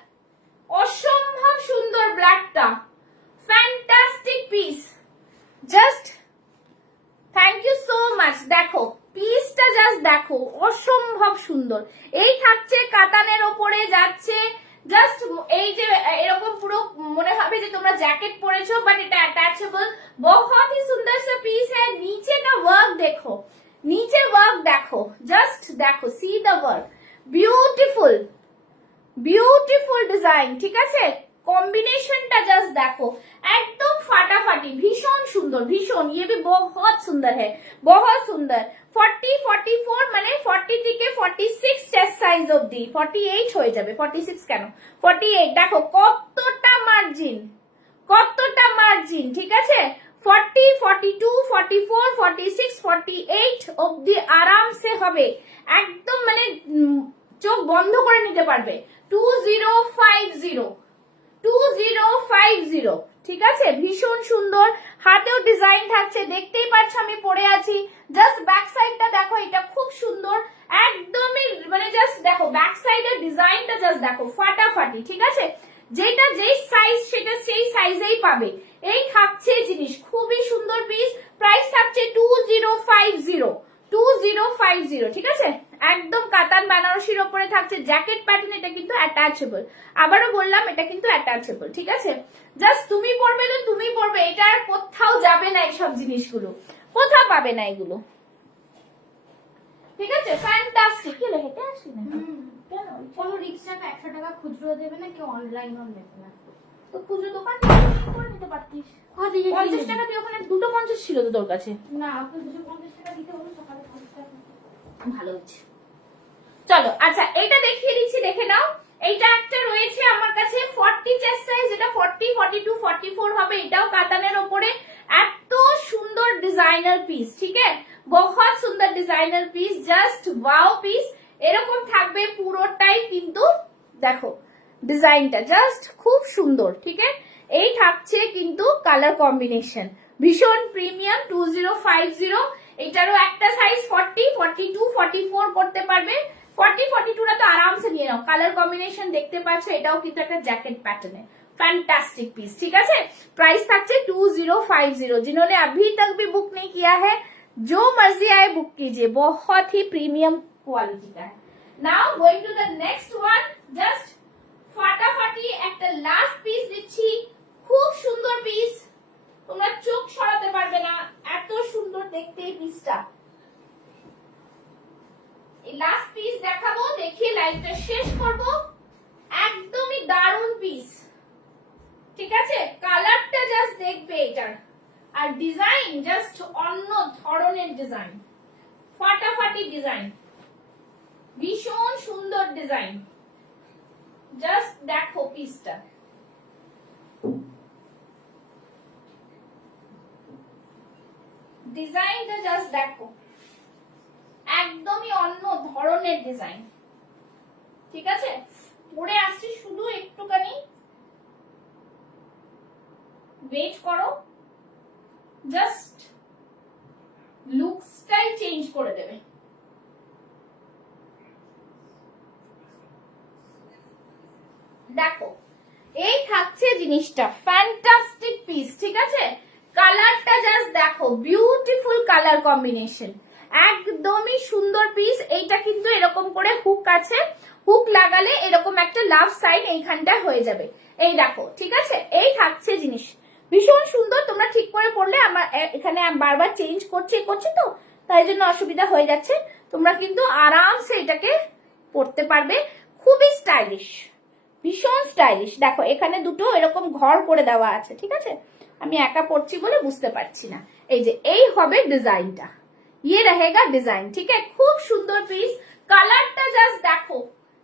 অসম্ভব সুন্দর ব্ল্যাকটা, fantastic piece, just thank you so much. দেখো পিসটা জাস্ট দেখো, অসম্ভব সুন্দর। এই থাকছে কাতানের ওপরে যাচ্ছে, জাস্ট এই যে এরকম পুরো মনে হবে যে তোমরা জ্যাকেট পরেছো, বাট এটা অ্যাটাচেবল। बहुत ही सुंदर सा पीस है। नीचे का वर्क देखो, नीचे वर्क देखो, जस्ट देखो, see the work, beautiful beautiful design, ঠিক আছে। কম্বিনেশনটা জাস্ট দেখো, একদম ফাটাফাটি, ভীষণ সুন্দর, ভীষণ। ये भी बहुत सुंदर है, बहुत सुंदर। 40 44 মানে 40 থেকে 46 চেস্ট সাইজ অবধি, 48 হয়ে যাবে, 46 কেন, 48। দেখো কতটা মার্জিন, কতটা মার্জিন, ঠিক আছে। 40 42 44 46 48 অবধি আরামসে হবে, একদম মানে চোখ বন্ধ করে নিতে পারবে। 2050 2050, ঠিক আছে। ভীষণ সুন্দর, হাতেও ডিজাইন থাকছে, দেখতেই পাচ্ছ আমি পরে আছি। জাস্ট ব্যাক সাইডটা দেখো, এটা খুব সুন্দর, একদমই মানে জাস্ট দেখো ব্যাক সাইডের ডিজাইনটা জাস্ট দেখো, ফাটাফাটি, ঠিক আছে। যেটা যেই সাইজ সেটা সেই সাইজেই পাবে। এই থাকছে জিনিস, খুবই সুন্দর পিস। প্রাইস থাকছে 2050 2050, ঠিক আছে। একদম কাতান বেনারসির ওপরে থাকছে, জ্যাকেট প্যাটার্ন, এটা কিন্তু অ্যাটাচেবল। আবারও বললাম এটা কিন্তু অ্যাটাচেবল, ঠিক আছে। জাস্ট তুমি পরবে তো তুমি পরবে, এটা আর কোথাও যাবে না, এইসব জিনিসগুলো কোথাও পাবে না এগুলো, ঠিক আছে। ফ্যান্টাস্টিক। কি হলো, হেঁটে আসি না কেন? কোনো রিক্সাকে 100 টাকা খুচরো দেবে না, কেউ অনলাইনও নেবে না। তো খুচরো দোকান করে নিতে পারতিস। ওদিকে 50 টাকা দিয়ে ওখানে দুটো 50 ছিল তো তোর কাছে। না, আপনি 250 টাকা দিতে হলো, সকালে 50 টাকা। ভালো হচ্ছে। চলো আচ্ছা এইটা দেখিয়ে দিচ্ছি, দেখে নাও। এইটা একটা রয়েছে আমার কাছে 40 চেস্ট সাইজ, এটা 40 42 44 হবে। এটাও কাতানের ওপরে, এত সুন্দর ডিজাইনার পিস, ঠিক আছে। বহুত সুন্দর designer piece, just wow piece. এরকম থাকবে পুরোটাই, কিন্তু দেখো ডিজাইনটা জাস্ট খুব সুন্দর, ঠিক আছে। এই থাকছে কিন্তু কালার কম্বিনেশন ভীষণ প্রিমিয়াম। 2050, এটারও একটা সাইজ 40 42 44 করতে পারবে। 40 42টা তো আরামসে নিয়ে নাও। কালার কম্বিনেশন দেখতে পাচ্ছ, এটাও কিন্তু একটা জ্যাকেট প্যাটার্নে, फैंटास्टिक पीस, ठीक है। प्राइस থাকছে 2050। जिन्होंने अभी तक भी बुक नहीं किया है, जो मर्जी आए बुक कीजिए, बहुत ही प्रीमियम क्वालिटी का है। Now going to the next one, just ফাটাফাটি একটা লাস্ট পিস দিচ্ছি, খুব সুন্দর পিস, তোমরা চোখ সরাতে পারবে না, এত সুন্দর দেখতে এই পিসটা। এই লাস্ট পিস দেখাবো, দেখিয়ে লাইভটা শেষ করব। একদমই দারুণ পিস, ঠিক আছে। কালারটা জাস্ট দেখবে এটার, আর ডিজাইন জাস্ট অন্য ধরনের ডিজাইন, ফাটাফাটি ডিজাইন, ভীষণ সুন্দর ডিজাইন। জাস্ট দেখো পিসটা, ডিজাইনটা জাস্ট দেখো, একদমই অন্য ধরনের ডিজাইন, ঠিক আছে। পরে আসছি, শুধু একটুখানি ওয়েট করো, জাস্ট লুকসটাই চেঞ্জ করে দেবে। দেখো এই থাকছে জিনিসটা, ফ্যান্টাস্টিক পিস, ঠিক আছে। কালারটা জাস্ট দেখো, বিউটিফুল কালার কম্বিনেশন, একদমই সুন্দর পিস। এইটা কিন্তু এরকম করে হুক আছে, হুক লাগালে এরকম একটা লাভ সাইন এইখানটা হয়ে যাবে, এই দেখো, ঠিক আছে। এই থাকছে জিনিস, ভীষণ সুন্দর। তোমরা ঠিক করে পড়লে, আমার এখানে বারবার চেঞ্জ করছি তো, তাই জন্য অসুবিধা হয়ে যাচ্ছে। তোমরা কিন্তু আরামসে এটাকে পড়তে পারবে, খুবই স্টাইলিশ, ভীষণ স্টাইলিশ। দেখো এখানে দুটো এরকম ঘর করে দেওয়া আছে, ঠিক আছে। আমি একা পড়ছি বলে বুঝতে পারছি না। এই যে এই হবে ডিজাইনটা, ये रहेगा ডিজাইন, ঠিক আছে। খুব সুন্দর পিস। কালারটা জাস্ট দেখো,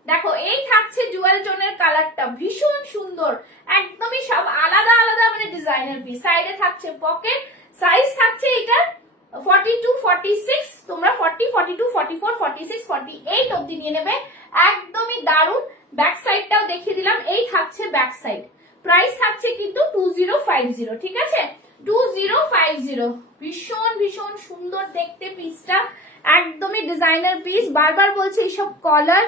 দেখো এই থাকছে জুয়েল টোনের কালারটা, ভীষণ সুন্দর, একদমই সব আলাদা আলাদা মানে ডিজাইনার পিস। সাইডে থাকছে পকেট, সাইজ থাকছে এটার 42 46, তোমরা 40 42 44 46 48 অবধি নিয়ে নেবে, একদমই দারুণ। ব্যাক সাইডটাও দেখিয়ে দিলাম, এই থাকছে ব্যাক সাইড। প্রাইস থাকছে কিন্তু 2050, ঠিক আছে। 2050, ভীষণ ভীষণ সুন্দর দেখতে পিসটা, একদমই ডিজাইনার পিস। বারবার বলছি এইসব কলার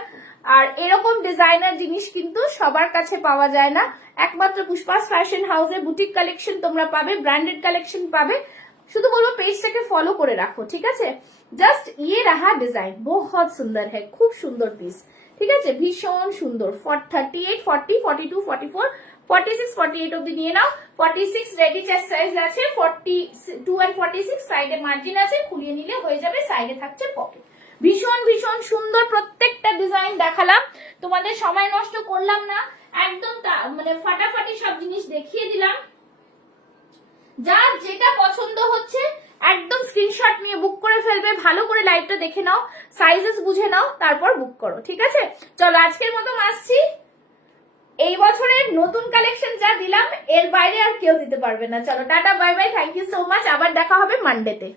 আর এরকম ডিজাইনার জিনিস কিন্তু সবার কাছে পাওয়া যায় না, একমাত্র পুষ্পাস ফ্যাশন হাউসে বুটিক কালেকশন তোমরা পাবে, ব্র্যান্ডেড কালেকশন পাবে। শুধু বলবো পেজটাকে ফলো করে রাখো, ঠিক আছে। জাস্ট ইয়ে রাহা ডিজাইন বহুত সুন্দর হ্যাঁ, খুব সুন্দর পিস, ঠিক আছে, ভীষণ সুন্দর। 38, 40, 42, 44, 46, 48 অব্দি নিয়ে নাও। 46 রেডি চেস্ট সাইজ আছে, 42 and 46 সাইডে মার্জিন আছে, খুলিয়ে নিলে হয়ে যাবে, সাইডে থাকছে পকেট। ভীষণ ভীষণ সুন্দর প্রত্যেকটা ডিজাইন দেখালাম, তোমাদের সময় নষ্ট করলাম না, একদম মানে ফাটাফাটি সব জিনিস দেখিয়ে দিলাম। যার যেটা পছন্দ হচ্ছে একদম স্ক্রিনশট নিয়ে বুক করে ফেলবে, ভালো করে লাইভটা দেখে নাও, সাইজেস বুঝে নাও, তারপর বুক করো, ঠিক আছে। চলো আজকের মতো আসছি, এই বছরের নতুন কালেকশন যা দিলাম এর বাইরে আর কেউ দিতে পারবে না। চলো টাটা, bye bye, thank you so much, আবার দেখা হবে মানডেতে।